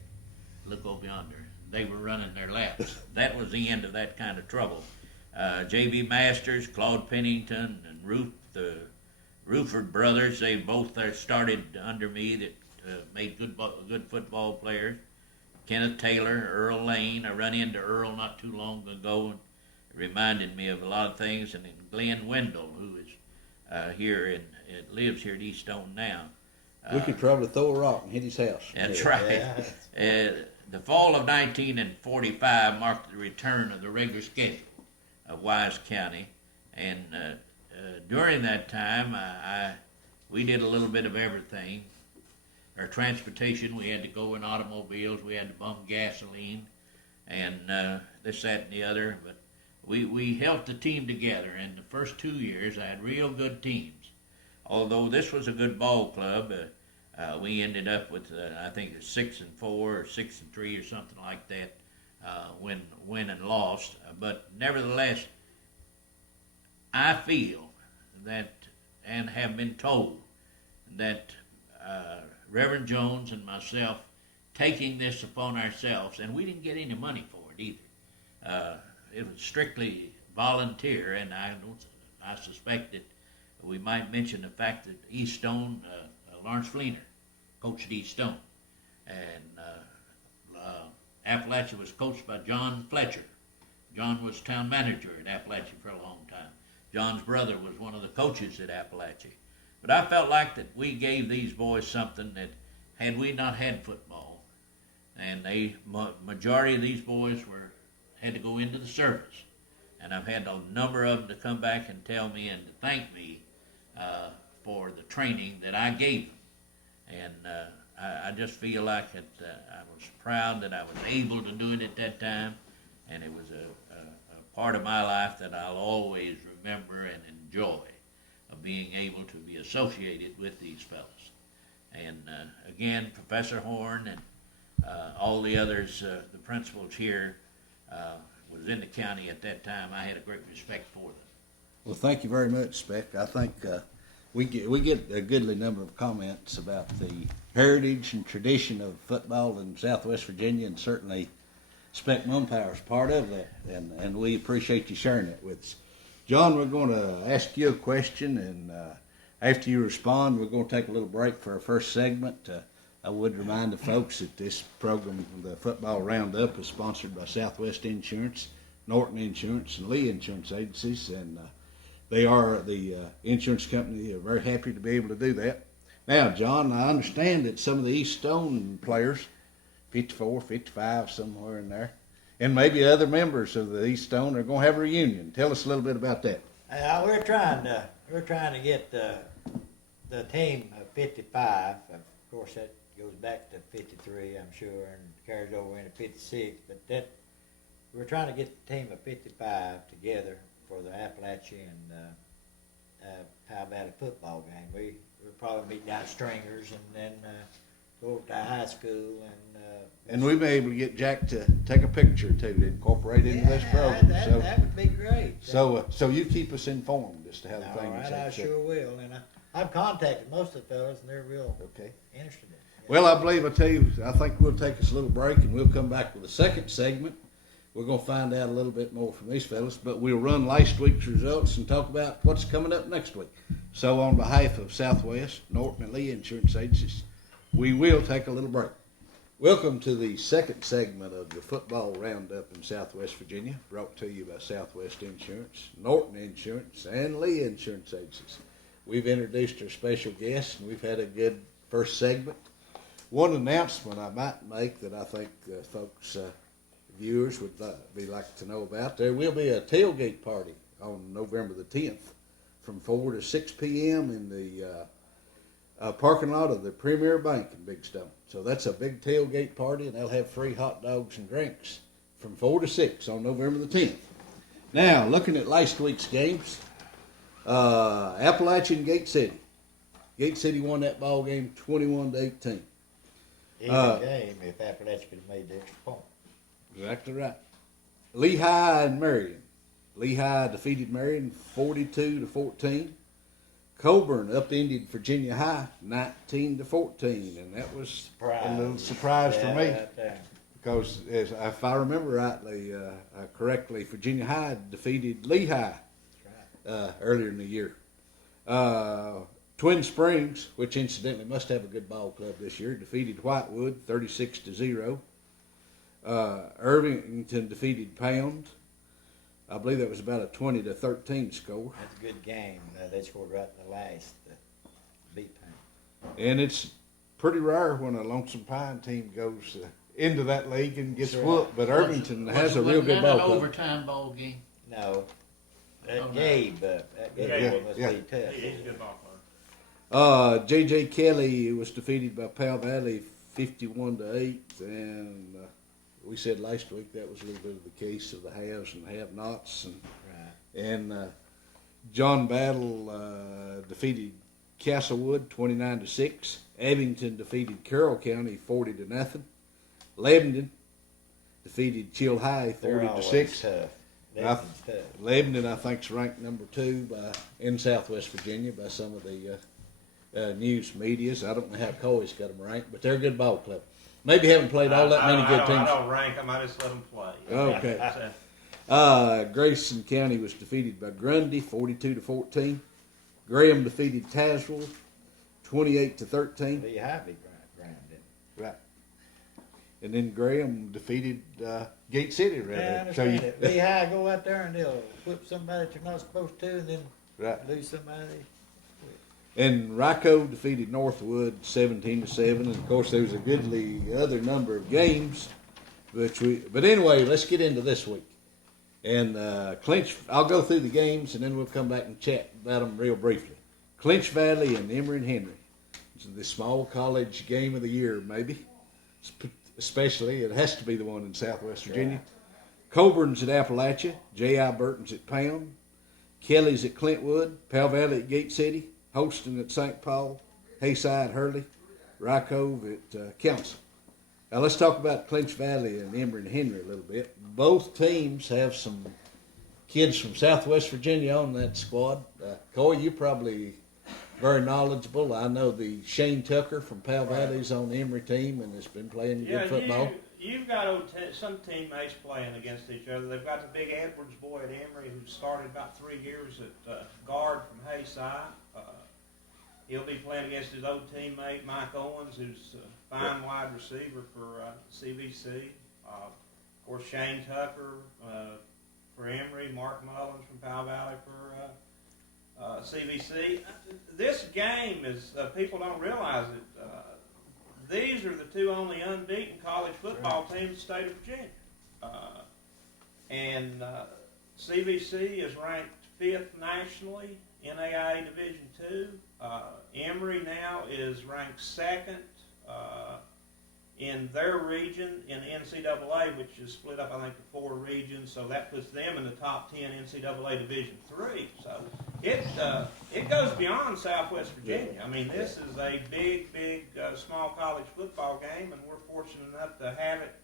look over yonder. They were running their laps. That was the end of that kind of trouble. J.B. Masters, Claude Pennington, and the Ruford brothers, they both started under me that made good football players. Kenneth Taylor, Earl Lane. I run into Earl not too long ago, and it reminded me of a lot of things. And then Glenn Wendell, who is lives here at East Stone now. We could probably throw a rock and hit his house. That's right. The fall of 1945 marked the return of the regular schedule of Wise County, and during that time, we did a little bit of everything. Our transportation, we had to go in automobiles, we had to bump gasoline, and this, that, and the other. But we held the team together, and the first 2 years, I had real good teams. Although this was a good ball club, we ended up with, I think it was 6-4 or 6-3 or something like that, win and lost. But nevertheless, I feel that, and have been told, that Reverend Jones and myself taking this upon ourselves, and we didn't get any money for it either. It was strictly volunteer, and I suspect that we might mention the fact that East Stone, Lawrence Fleener coached East Stone, and Appalachia was coached by John Fletcher. John was town manager at Appalachia for a long time. John's brother was one of the coaches at Appalachia. But I felt like that we gave these boys something that, had we not had football, and majority of these boys had to go into the service, and I've had a number of them to come back and tell me and to thank me for the training that I gave them, and I just feel like that I was proud that I was able to do it at that time, and it was a part of my life that I'll always remember and enjoy, of being able to be associated with these fellows. And again, Professor Horn and all the others, the principals here, was in the county at that time. I had a great respect for them. Well, thank you very much, Spec. I think we get a goodly number of comments about the heritage and tradition of football in Southwest Virginia, and certainly Spec Mumpower is part of that, and we appreciate you sharing it with us. John, we're going to ask you a question, and after you respond, we're going to take a little break for our first segment. I would remind the folks that this program, the Football Roundup, is sponsored by Southwest Insurance, Norton Insurance, and Lee Insurance Agencies, and they are the insurance company. Are very happy to be able to do that. Now, John, I understand that some of the East Stone players, 54, 55, somewhere in there, and maybe other members of the East Stone are going to have a reunion. Tell us a little bit about that. We're trying to get the team of 55. Of course, that goes back to 53, I'm sure, and carries over into 56. But we're trying to get the team of 55 together for the Appalachian Powell Valley football game. We'll probably meet down Stringers and then go over to high school And we may be able to get Jack to take a picture too to incorporate into this program. That would be great. So you keep us informed as to how the All thing right, is. I sure will. And I've contacted most of the fellows, and they're real Okay. interested in it. Well, I think we'll take us a little break, and we'll come back with a second segment. We're going to find out a little bit more from these fellas, but we'll run last week's results and talk about what's coming up next week. So on behalf of Southwest, Norton, and Lee Insurance Agencies, we will take a little break. Welcome to the second segment of the Football Roundup in Southwest Virginia, brought to you by Southwest Insurance, Norton Insurance, and Lee Insurance Agencies. We've introduced our special guests, and we've had a good first segment. One announcement I might make that I think folks, viewers would be like to know about, there will be a tailgate party on November the 10th from 4 to 6 p.m. in the parking lot of the Premier Bank in Big Stone. So that's a big tailgate party, and they'll have free hot dogs and drinks from 4 to 6 on November the 10th. Now, looking at last week's games, Appalachian Gate City. Gate City won that ball game 21-18. Even game if Appalachia could have made the extra point. Exactly right. Lehigh and Marion. Lehigh defeated Marion 42-14. Coburn upended Virginia High 19-14, and that was a little surprise for me because, if I remember correctly, Virginia High defeated Lehigh earlier in the year. Twin Springs, which incidentally must have a good ball club this year, defeated Whitewood 36-0. Irvington defeated Pound. I believe that was about a 20-13 score. That's a good game. They scored right in the last beat Pound. And it's pretty rare when a Lonesome Pine team goes into that league and gets whooped, but Irvington has a real good ball club. Was it an overtime ball game? No. That Oh, no. Gabe must be tough. He's a good ball player. J.J. Kelly was defeated by Powell Valley 51-8, and we said last week that was a little bit of the case of the haves and have-nots. And John Battle defeated Castlewood 29-6. Abington defeated Carroll County 40-0. Lebanon defeated Chill High 40-6. Tough. Lebanon's tough. Lebanon, I think, is ranked number 2 in Southwest Virginia by some of the news medias. I don't know how Coy's got them ranked, but they're a good ball club. Maybe haven't played all that many good teams. I don't rank them. I just let them play. Okay. Grayson County was defeated by Grundy, 42-14. Graham defeated Tazewell, 28-13. Lehigh beat Graham, didn't Right. And then Graham defeated Gate City, right? they? I understand it. Lehigh go out there and they'll whip somebody that you're not supposed to, and then Right. lose somebody. And Ryco defeated Northwood 17-7. And of course, there was a goodly other number of games, but anyway, let's get into this week. And I'll go through the games, and then we'll come back and chat about them real briefly. Clinch Valley and Emory and Henry. It's the small college game of the year, maybe. Especially, it has to be the one in Southwest Virginia. Coburn's at Appalachia. J.I. Burton's at Pound. Kelly's at Clintwood. Powell Valley at Gate City. Holston at St. Paul. Hayside, Hurley. Rycove at Council. Now let's talk about Clinch Valley and Emory and Henry a little bit. Both teams have some kids from Southwest Virginia on that squad. Coy, you're probably very knowledgeable. I know the Shane Tucker from Powell Valley's on the Emory team and has been playing good football. You've got some teammates playing against each other. They've got the big Edwards boy at Emory who started about 3 years at guard from Hayside. He'll be playing against his old teammate Mike Owens, who's a fine wide receiver for CVC. Of course, Shane Tucker for Emory, Mark Mullins from Powell Valley for CVC. This game is, people don't realize it, these are the 2 only unbeaten college football teams in the state of Virginia. And CVC is ranked 5th nationally, NAIA Division II. Emory now is ranked 2nd in their region in the NCAA, which is split up, I think, to 4 regions. So that puts them in the top 10 NCAA Division III. So it goes beyond Southwest Virginia. I mean, this is a big, small college football game, and we're fortunate enough to have it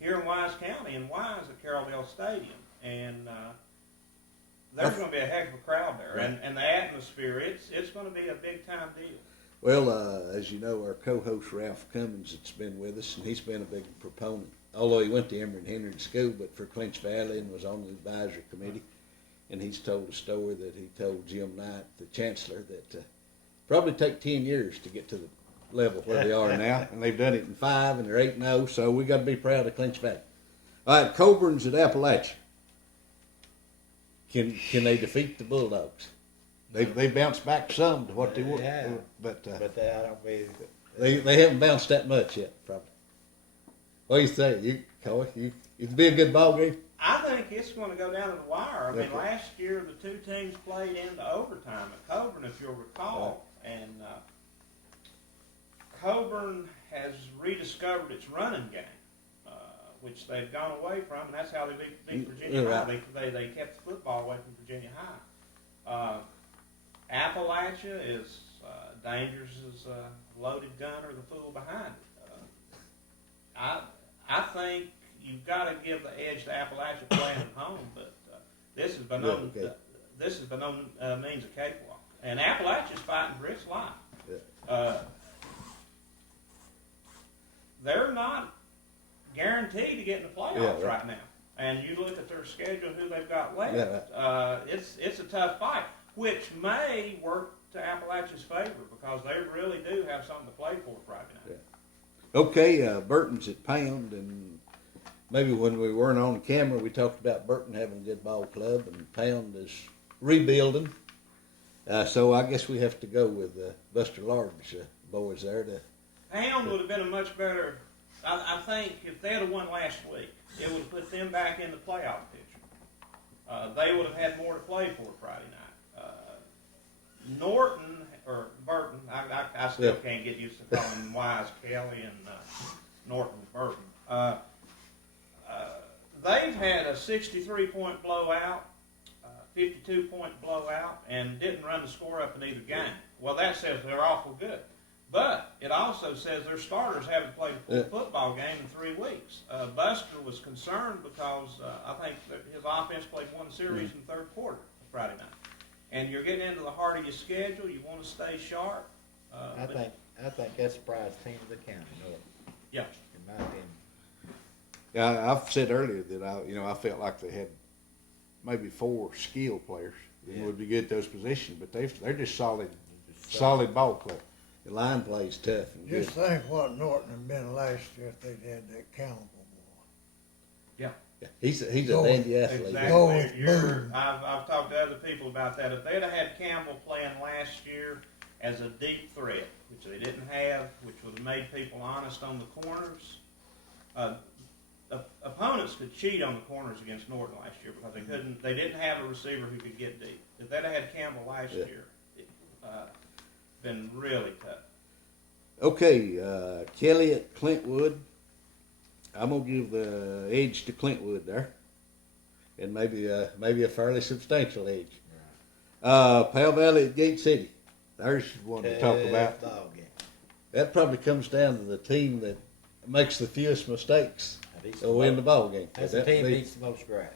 here in Wise County, in Wise at Carrollville Stadium. And there's going to be a heck of a crowd there, and the atmosphere, it's going to be a big-time deal. Well, as you know, our co-host Ralph Cummins has been with us, and he's been a big proponent, although he went to Emory and Henry school, but for Clinch Valley and was on the advisory committee. And he's told a story that he told Jim Knight, the chancellor, that probably take 10 years to get to the level where they are now, and they've done it in 5, and they're 8-0, so we got to be proud of Clinch Valley. All right, Coburn's at Appalachia. Can they defeat the Bulldogs? They bounced back some to what they were, but I don't believe they haven't bounced that much yet, probably. What do you say, Coy? It'd be a good ball game. I think it's going to go down to the wire. I mean, last year the 2 teams played into overtime at Coburn, if you'll recall, and Coburn has rediscovered its running game, which they've gone away from, and that's how they beat Virginia High. They kept the football away from Virginia High. Appalachia is dangerous as a loaded gun or the fool behind it. I think you've got to give the edge to Appalachia playing at home, but this is by no means a cakewalk. And Appalachia's fighting for its life. They're not guaranteed to get in the playoffs right now. And you look at their schedule, who they've got left. It's a tough fight, which may work to Appalachia's favor because they really do have something to play for Friday night. Okay, Burton's at Pound, and maybe when we weren't on camera, we talked about Burton having a good ball club, and Pound is rebuilding. So I guess we have to go with Buster Lard's boys there. Pound would have been a much better. I think if they had won last week, it would have put them back in the playoff picture. They would have had more to play for Friday night. Burton, I still can't get used to calling them Wise Kelly and Norton Burton. They've had a 63-point blowout, 52-point blowout, and didn't run the score up in either game. Well, that says they're awful good. But it also says their starters haven't played a full football game in 3 weeks. Buster was concerned because I think that his offense played one series in the third quarter Friday night. And you're getting into the heart of your schedule. You want to stay sharp. I think that surprised team of the county. Yeah. In my opinion. Yeah, I've said earlier that I felt like they had maybe 4 skilled players that would be good at those positions, but they're just solid ball players. The line plays tough and good. Just think what Norton had been last year if they'd had that Campbell boy. Yeah. Yeah, he's a Go dandy athlete. Exactly. Boom. I've talked to other people about that. If they'd have had Campbell playing last year as a deep threat, which they didn't have, which would have made people honest on the corners, opponents could cheat on the corners against Norton last year because they didn't have a receiver who could get deep. If they'd have had Campbell last year, it been really tough. Okay, Kelly at Clintwood. I'm gonna give the edge to Clintwood there, and maybe a fairly substantial edge. Powell Valley at Gate City. There's one to talk about. Ball game. That probably comes down to the team that makes the fewest mistakes will win the ball game. That's the team that eats the most grass.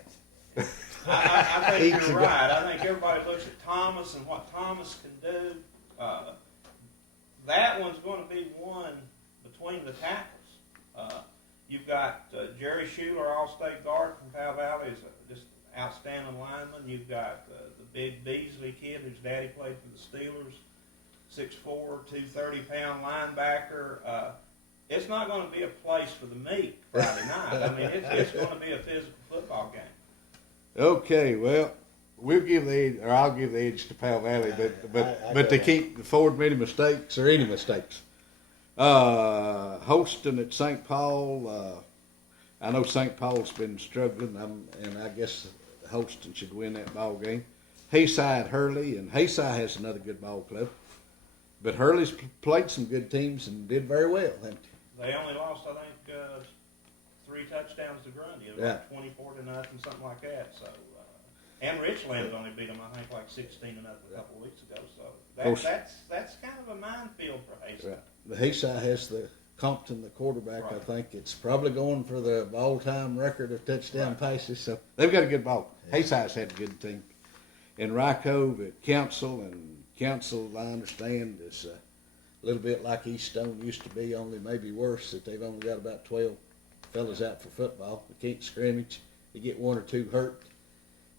I think you're right. I think everybody looks at Thomas and what Thomas can do. That one's going to be one between the tackles. You've got Jerry Schuler, All-State guard from Powell Valley, is just outstanding lineman. You've got the big Beasley kid whose daddy played for the Steelers, 6'4", 230-pound linebacker. It's not going to be a place for the meat Friday night. I mean, it's going to be a physical football game. Okay, well, I'll give the edge to Powell Valley, but they can't afford many mistakes or any mistakes. Holston at St. Paul. I know St. Paul's been struggling, and I guess Holston should win that ball game. Hayside at Hurley, and Hayside has another good ball club, but Hurley's played some good teams and did very well. They only lost, I think, 3 touchdowns to Grundy. It was like 24-0, something like that. So, and Richland only beat them, I think, like 16-0 a couple of weeks ago. So that's kind of a minefield for Hayside. Right. The Hayside has the Compton, the quarterback. Right. I think it's probably going for the all-time record of touchdown passes. So they've got a good ball. Yeah. Hayside's had a good team. And Rycove at Council, and Council, I understand, is a little bit like East Stone used to be, only maybe worse, that they've only got about 12 fellas out for football. They can't scrimmage. They get 1 or 2 hurt.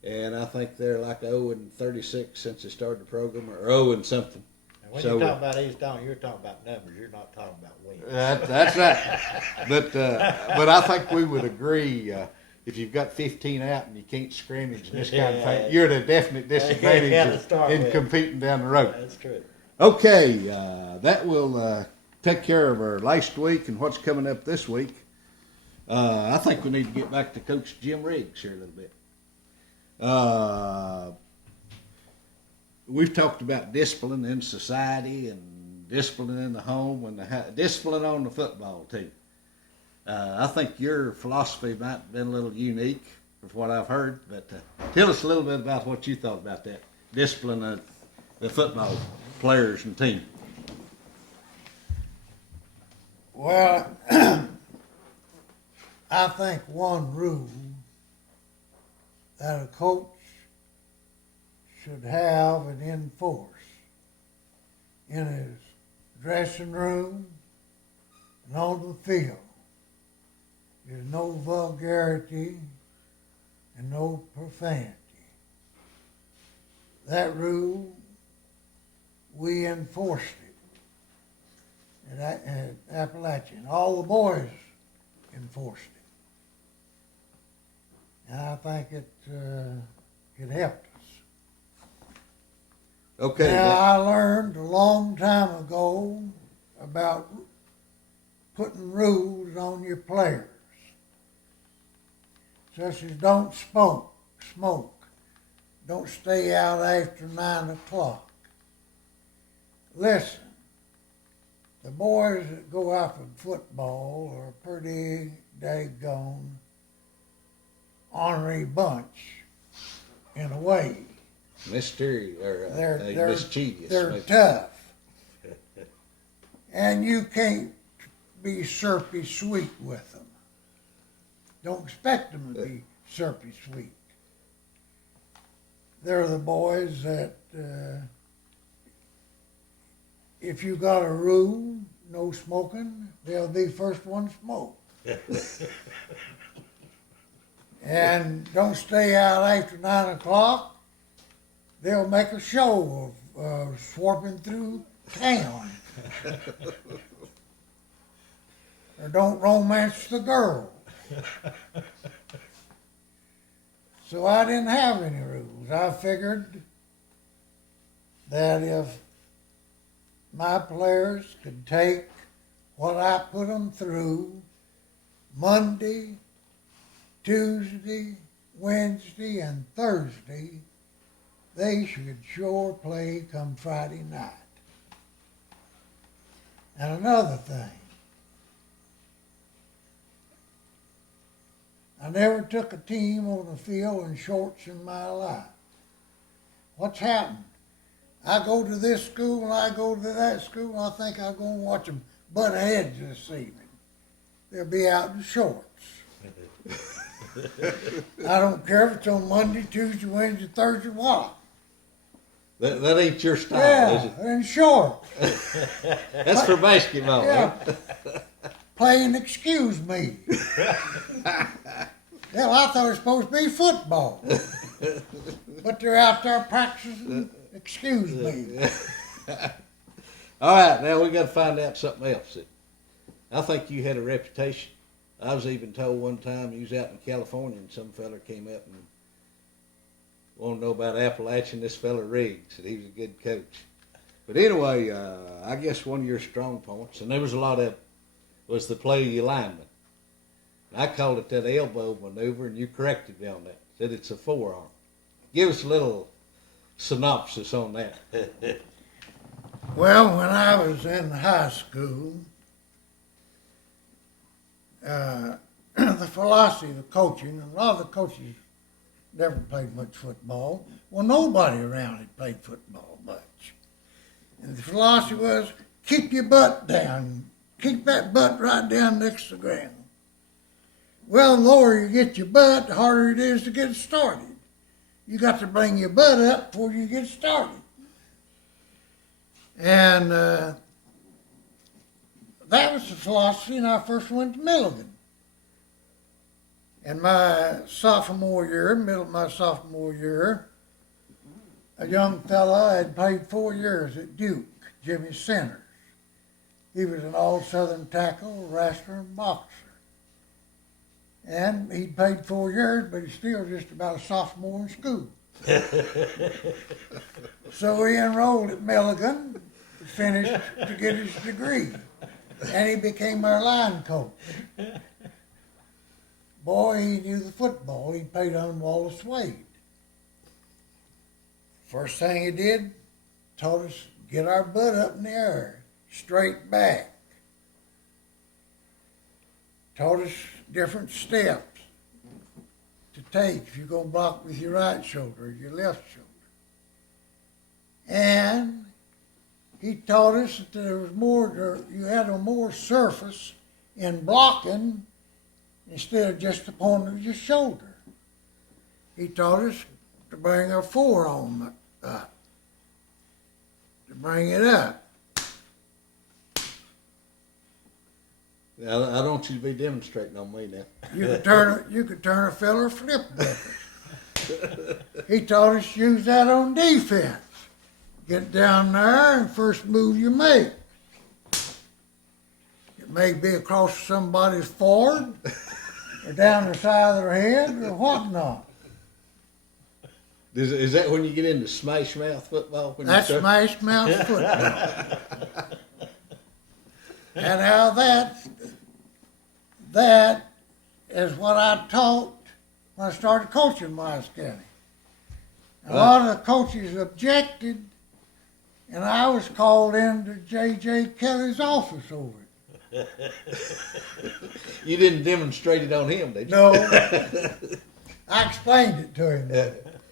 And I think they're like 0-36 since they started the program, or 0-something. And when you're talking about East Stone, you're talking about numbers. You're not talking about wins. That's right. But I think we would agree, if you've got 15 out and you can't scrimmage and this kind of thing, you're at a definite disadvantage in competing down the road. That's true. Okay, that will take care of our last week and what's coming up this week. I think we need to get back to Coach Jim Riggs here a little bit. We've talked about discipline in society and discipline in the home and discipline on the football team. I think your philosophy might have been a little unique from what I've heard, but tell us a little bit about what you thought about that discipline of the football players and team. Well, I think one rule that a coach should have and enforce in his dressing room and on the field is no vulgarity and no profanity. That rule, we enforced it at Appalachian. All the boys enforced it. And I think it helped us. Okay. Now, I learned a long time ago about putting rules on your players, such as don't smoke, don't stay out after 9 o'clock. Listen, the boys that go out for football are a pretty daggone ornery bunch in a way. Mischievous. They're tough. And you can't be syrupy sweet with them. Don't expect them to be syrupy sweet. They're the boys that, if you got a rule, no smoking, they'll be first one to smoke. And don't stay out after 9 o'clock. They'll make a show of swarping through town. Or don't romance the girl. So I didn't have any rules. I figured that if my players could take what I put them through Monday, Tuesday, Wednesday, and Thursday, they should sure play come Friday night. And another thing, I never took a team on the field in shorts in my life. What's happened? I go to this school and I go to that school, I think I'll go and watch them butt heads this evening. They'll be out in shorts. I don't care if it's on Monday, Tuesday, Wednesday, Thursday, what. That ain't your style, is it? Yeah, in shorts. That's for basketball. Yeah. Huh? Playing excuse me. Hell, I thought it was supposed to be football. But they're out there practicing excuse me. All right, now we got to find out something else. I think you had a reputation. I was even told one time you was out in California and some fella came up and wanted to know about Appalachian. This fella Riggs, and he was a good coach. But anyway, I guess one of your strong points, and there was a lot of, was the play of your lineman. I called it that elbow maneuver, and you corrected me on that. Said it's a forearm. Give us a little synopsis on that. Well, when I was in high school, the philosophy of coaching, and a lot of the coaches never played much football. Well, nobody around had played football much. And the philosophy was, keep your butt down. Keep that butt right down next to the ground. Well, the lower you get your butt, the harder it is to get started. You got to bring your butt up before you get started. And that was the philosophy when I first went to Milligan. In my sophomore year, middle of my sophomore year, a young fella had played 4 years at Duke, Jimmy Centers. He was an all-Southern tackle, wrestler, and boxer. And he'd played 4 years, but he's still just about a sophomore in school. So he enrolled at Milligan, finished to get his degree, and he became our line coach. Boy, he knew the football. He played on Wallace Wade. First thing he did, taught us get our butt up in the air, straight back. Taught us different steps to take if you're going to block with your right shoulder or your left shoulder. And he taught us that there was more, you had a more surface in blocking instead of just the point of your shoulder. He taught us to bring our forearm up, to bring it up. Now, I don't want you to be demonstrating on me now. You could turn a fella flip back. He taught us to use that on defense. Get down there and first move you make. It may be across somebody's forward or down the side of their head or whatnot. Is that when you get into smash mouth football? When That's you start? smash mouth football. And how that is what I taught when I started coaching Miles County. A lot of the coaches objected, and I was called into J.J. Kelly's office over it. You didn't demonstrate it on him, did you? No, I explained it to him.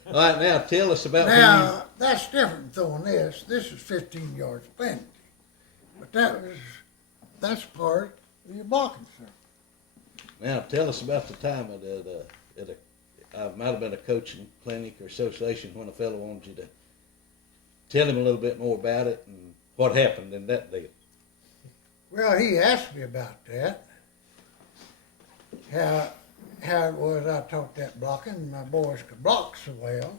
All right, now tell us about Now, that's different than throwing this. This is 15 yards penalty. But that's part of your blocking, sir. Now, tell us about the time might have been a coaching clinic or association when a fellow wanted you to tell him a little bit more about it and what happened in that deal. Well, he asked me about that. How it was I taught that blocking, and my boys could block so well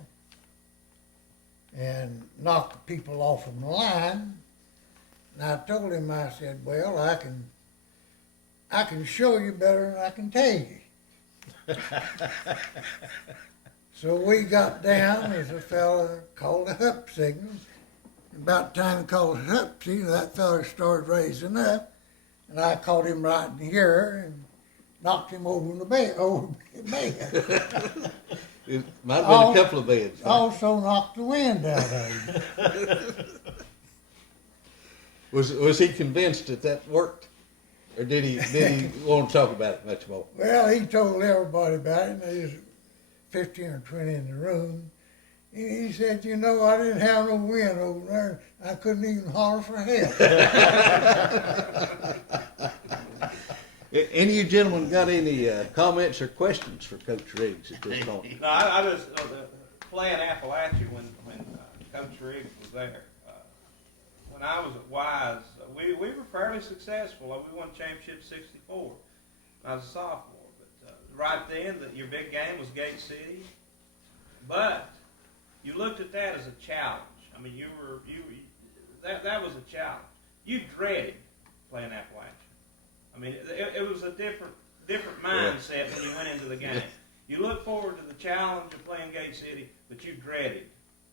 and knock the people off of the line. And I told him, I said, well, I can show you better than I can tell you. So we got down as a fella called a hup signal. About the time he called a hup signal, that fella started raising up, and I caught him right in here and knocked him over the bed. It might have been a couple of beds. Also knocked the wind out of him. Was he convinced that worked, or did he want to talk about it much more? Well, he told everybody about it, and there was 15 or 20 in the room. And he said, you know, I didn't have no wind over there. I couldn't even holler for help. Any of you gentlemen got any comments or questions for Coach Riggs at this point? No, I just playing Appalachia when Coach Riggs was there. When I was at Wise, we were fairly successful. We won championship '64. I was a sophomore, but right then your big game was Gate City. But you looked at that as a challenge. I mean, that was a challenge. You dreaded playing Appalachia. I mean, it was a different mindset when you went into the game. You look forward to the challenge of playing Gate City, but you dreaded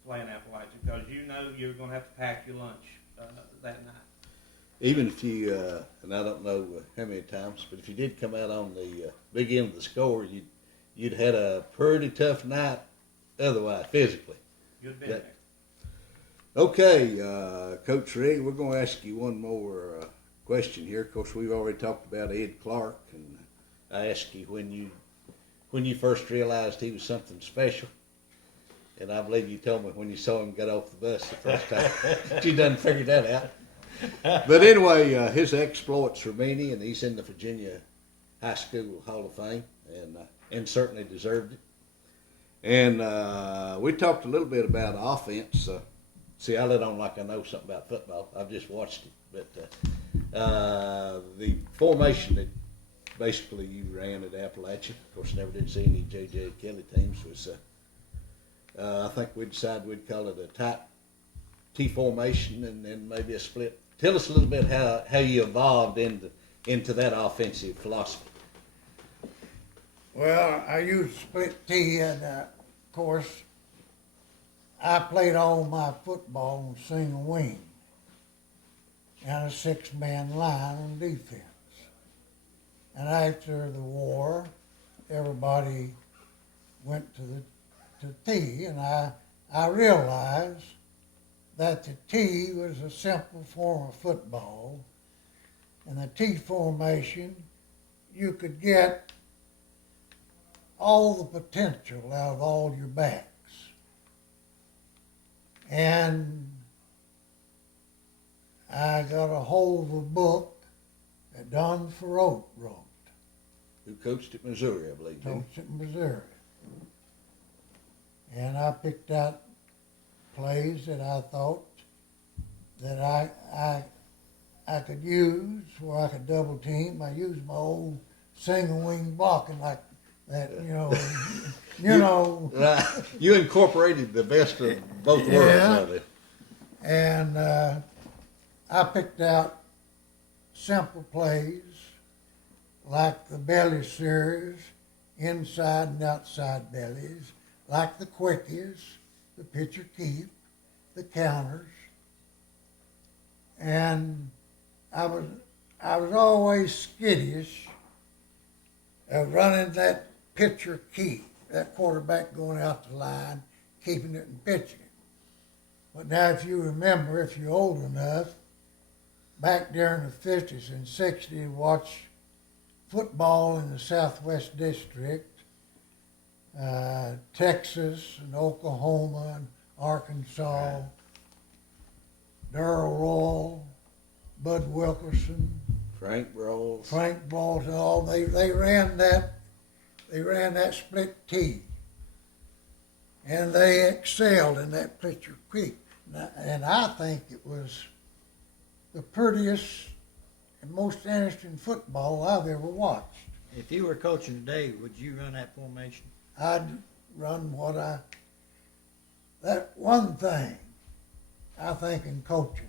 playing Appalachia because you know you were going to have to pack your lunch that night. Even if you, and I don't know how many times, but if you did come out on the big end of the score, you'd had a pretty tough night otherwise, physically. You'd been there. Okay, Coach Riggs, we're going to ask you one more question here. Of course, we've already talked about Ed Clark, and I asked you when you first realized he was something special, and I believe you told me when you saw him get off the bus the first time. You done figured that out. But anyway, his exploits are many, and he's in the Virginia High School Hall of Fame, and certainly deserved it. And we talked a little bit about offense. See, I let on like I know something about football. I've just watched it. But the formation that basically you ran at Appalachia, of course, never did see any J.J. Kelly teams, was I think we decided we'd call it a tight T formation and then maybe a split. Tell us a little bit how you evolved into that offensive philosophy. Well, I used split T, and of course, I played all my football on single wing and a 6-man line on defense. And after the war, everybody went to T, and I realized that the T was a simple form of football, and the T formation, you could get all the potential out of all your backs. And I got a hold of a book that Don Farrow wrote. Who coached at Missouri, I believe. Coached at Missouri. And I picked out plays that I thought that I could use where I could double team. I used my old single wing blocking like that, you know. Right. You incorporated the best of both worlds out of it. And I picked out simple plays like the belly series, inside and outside bellies, like the quickies, the pitcher keep, the counters. And I was always skittish of running that pitcher keep, that quarterback going out the line, keeping it and pitching it. But now if you remember, if you're old enough, back during the 50s and 60s, watch football in the Southwest District, Texas and Oklahoma and Arkansas, Darrell Royal, Bud Wilkerson, Frank Brawls. Frank Balls, and all. They ran that split T, and they excelled in that Picture Creek. And I think it was the prettiest and most interesting football I've ever watched. If you were coaching today, would you run that formation? I'd run that one thing I think in coaching.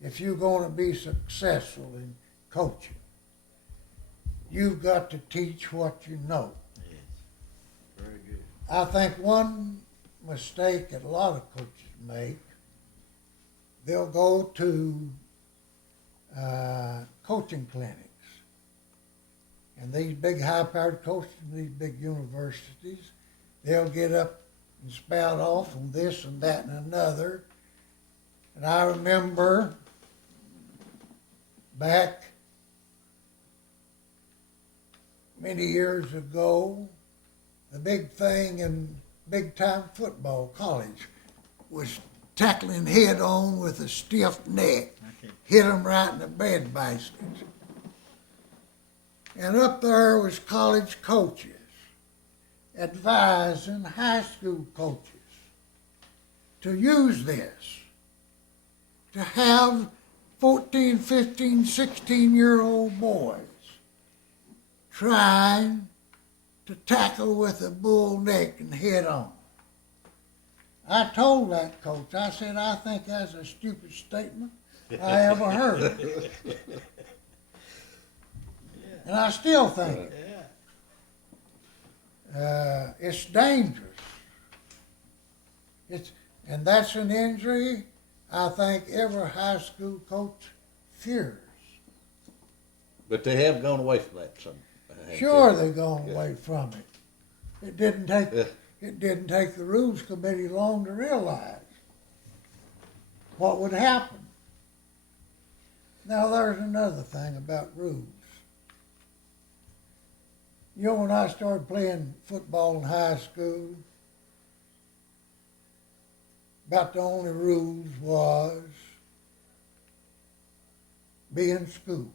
If you're going to be successful in coaching, you've got to teach what you know. Yes. Very good. I think one mistake that a lot of coaches make, they'll go to coaching clinics. And these big high-powered coaches from these big universities, they'll get up and spout off on this and that and another. And I remember back many years ago, the big thing in big-time football, college, was tackling head-on with a stiff neck. Okay. Hit them right in the bread basket. And up there was college coaches advising high school coaches to use this, to have 14, 15, 16-year-old boys trying to tackle with a bull neck and head on. I told that coach, I said, I think that's the stupidest statement I ever heard. And I still think it. Yeah. It's dangerous. And that's an injury I think every high school coach fears. But they have gone away from that some. Sure, they've gone Yeah. away from it. It didn't take Yeah. the rules committee long to realize what would happen. Now there's another thing about rules. You know, when I started playing football in high school, about the only rules was be in school.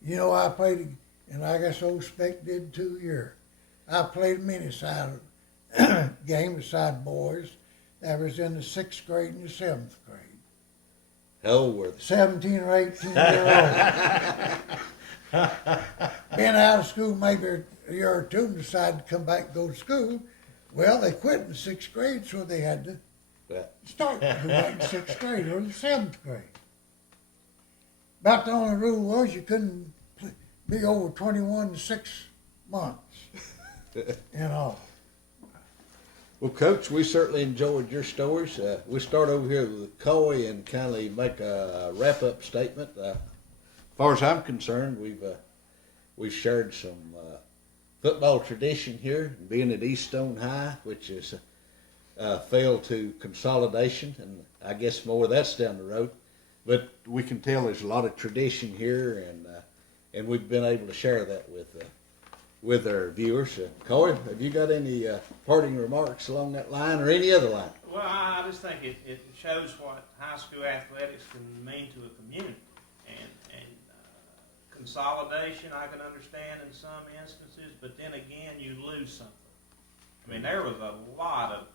You know, I played, and I guess old Spec did too here. I played many-sided game beside boys that was in the 6th grade and the 7th grade. How old were they? 17 or 18 year old. Been out of school maybe a year or two and decided to come back and go to school. Well, they quit in the 6th grade, so they had to Yeah. start to go back in the 6th grade or the 7th grade. About the only rule was you couldn't be over 21 in 6 months. You know. Well, Coach, we certainly enjoyed your stories. We'll start over here with Coy and kind of make a wrap-up statement. As far as I'm concerned, we've shared some football tradition here, being at East Stone High, which is fell to consolidation, and I guess more of that's down the road. But we can tell there's a lot of tradition here, and we've been able to share that with our viewers. Coy, have you got any parting remarks along that line or any other line? Well, I just think it shows what high school athletics can mean to a community. And consolidation I can understand in some instances, but then again you lose something. I mean, there was a lot of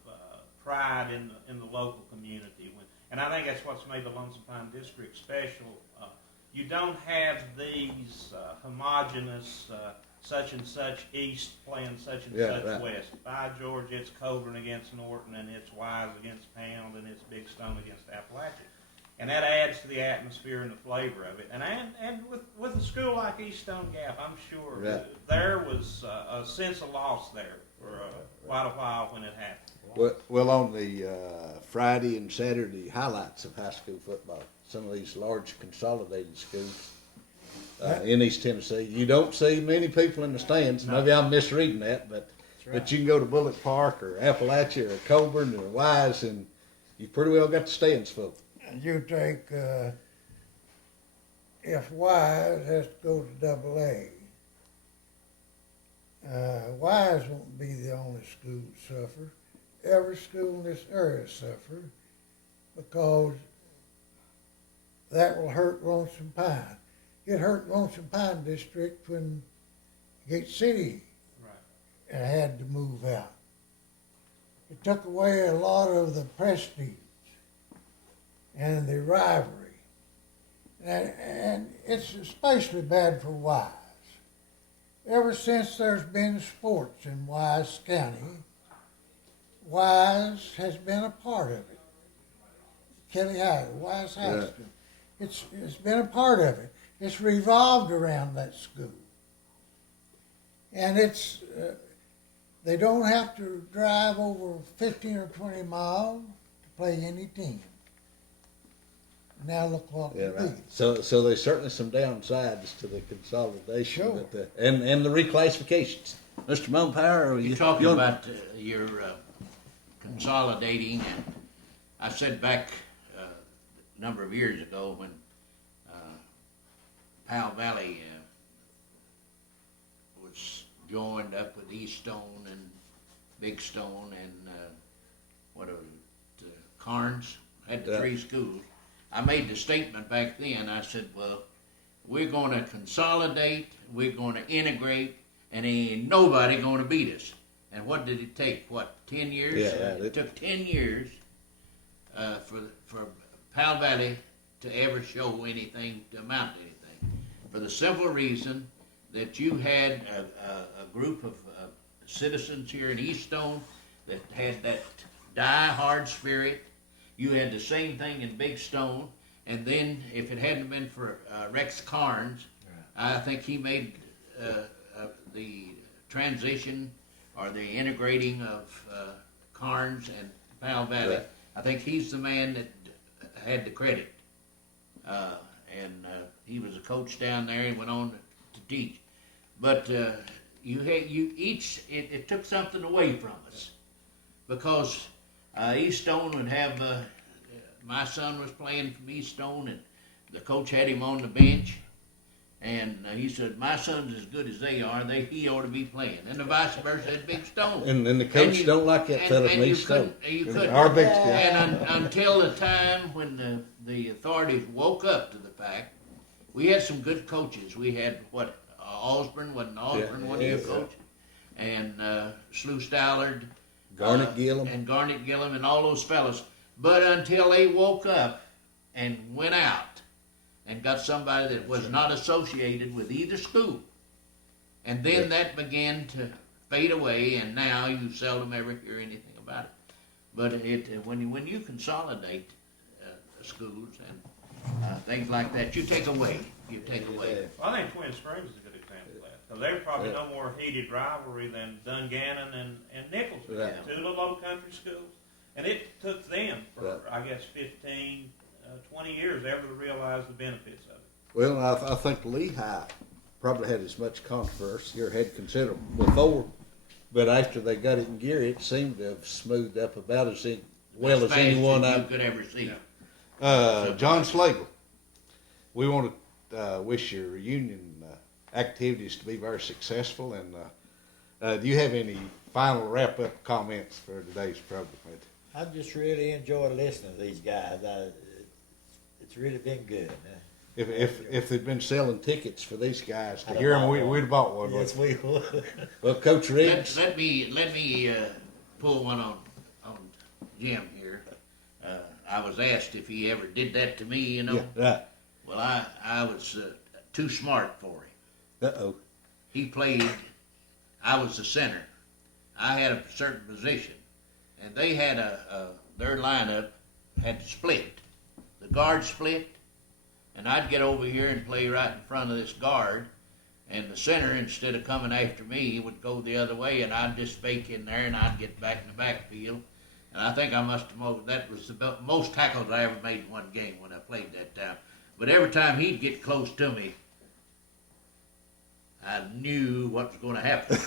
pride in the local community. And I think that's what's made the Lonesome Pine District special. You don't have these homogenous such and such East playing such and such right. West. By George, it's Coburn against Norton, and it's Wise against Pound, and it's Big Stone against Appalachia. And that adds to the atmosphere and the flavor of it. And with a school like East Stone Gap, I'm sure Right. there was a sense of loss there for quite a while when it happened. Well, on the Friday and Saturday highlights of high school football, some of these large consolidated schools in East Tennessee, you don't see many people in the stands. Maybe I'm misreading that, but you can go to Bullock Park or Appalachia or Coburn or Wise, and you pretty well got the stands full. You take, if Wise has to go to AA, Wise won't be the only school to suffer. Every school in this area suffered because that will hurt Lonesome Pine. It hurt Lonesome Pine District when Gate City Right. had to move out. It took away a lot of the prestige and the rivalry. And it's especially bad for Wise. Ever since there's been sports in Wise County, Wise has been a part of it. Kelly High, Wise High Yeah. School. It's been a part of it. It's revolved around that school. And they don't have to drive over 15 or 20 miles to play any team. Now look what Yeah, we right. beat. So there's certainly some downsides to the consolidation, Sure. but and the reclassifications. Mr. Mumpower, are You're you talking you- about your consolidating, and I said back a number of years ago when Powell Valley was joined up with East Stone and Big Stone and Carnes, had the Yeah. three schools. I made the statement back then. I said, well, we're going to consolidate, we're going to integrate, and ain't nobody going to beat us. And what did it take? 10 years? Yeah, It took 10 years for Powell Valley to ever show anything, to amount to anything. For the simple reason that you had a group of citizens here in East Stone that had that die-hard spirit. You had the same thing in Big Stone, and then if it hadn't been for Rex Carnes, I think he made the transition or the integrating of Carnes and Powell Valley. Right. I think he's the man that had the credit, and he was a coach down there and went on to teach. But it took something away from us because East Stone would have, my son was playing from East Stone, and the coach had him on the bench, and he said, my son's as good as they are, he ought to be playing. And the vice versa at Big Stone. and the coach don't like that fella from you East Stone. couldn't. Our big guy. And until the time when the authorities woke up to the fact, we had some good coaches. We had, Osborne, one of your coach, and Slew Stallard, Garnet Gillum. and Garnet Gillum, and all those fellas. But until they woke up and went out and got somebody that was not associated with either school, and then that began to fade away, and now you seldom ever hear anything about it. But when you consolidate schools and things like that, you take away. Well, I think Twin Springs is a good example of that. Because there's probably no more heated rivalry than Dungannon and Nicholsville, Right. two little old country schools. And it took them for, Right. I guess, 15, 20 years ever to realize the benefits of it. Well, I think Lehigh probably had as much controversy or had considerable before, but after they got it in gear, it seemed to have smoothed up about as well as fast anyone you I. could ever see. John Slagle, we want to wish your reunion activities to be very successful, and do you have any final wrap-up comments for today's program? I just really enjoyed listening to these guys. It's really been good. If they'd been selling tickets for these guys to hear them, we'd have bought one. Yes, we would. Well, Coach Riggs. Let me pull one on Jim here. I was asked if he ever did that to me, you know. Yeah, right. Well, I was too smart for him. Uh-oh. He played, I was the center. I had a certain position, and they had their lineup had to split. The guard split, and I'd get over here and play right in front of this guard, and the center, instead of coming after me, he would go the other way, and I'd just fake in there, and I'd get back in the backfield. And I think I must have that was the most tackles I ever made in one game when I played that time. But every time he'd get close to me, I knew what was going to happen.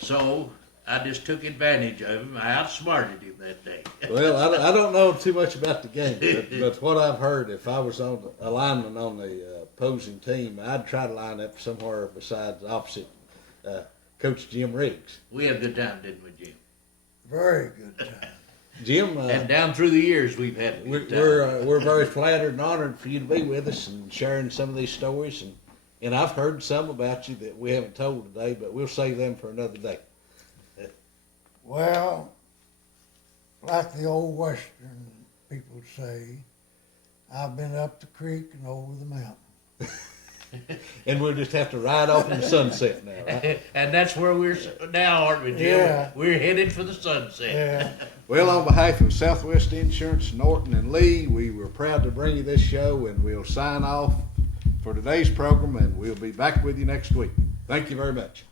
So I just took advantage of him. I outsmarted him that day. Well, I don't know too much about the game, but what I've heard, if I was on a lineman on the opposing team, I'd try to line up somewhere besides opposite Coach Jim Riggs. We had a good time, didn't we, Jim? Very good time. Jim, And down through the years, we've had a good time. we're very flattered and honored for you to be with us and sharing some of these stories. And I've heard some about you that we haven't told today, but we'll save them for another day. Well, like the old Western people say, I've been up the creek and over the mountain. And we'll just have to ride off in the sunset now, right? And that's where we're now, aren't we, Jim? Yeah. We're headed for the sunset. Yeah. Well, on behalf of Southwest Insurance, Norton and Lee, we were proud to bring you this show, and we'll sign off for today's program, and we'll be back with you next week. Thank you very much.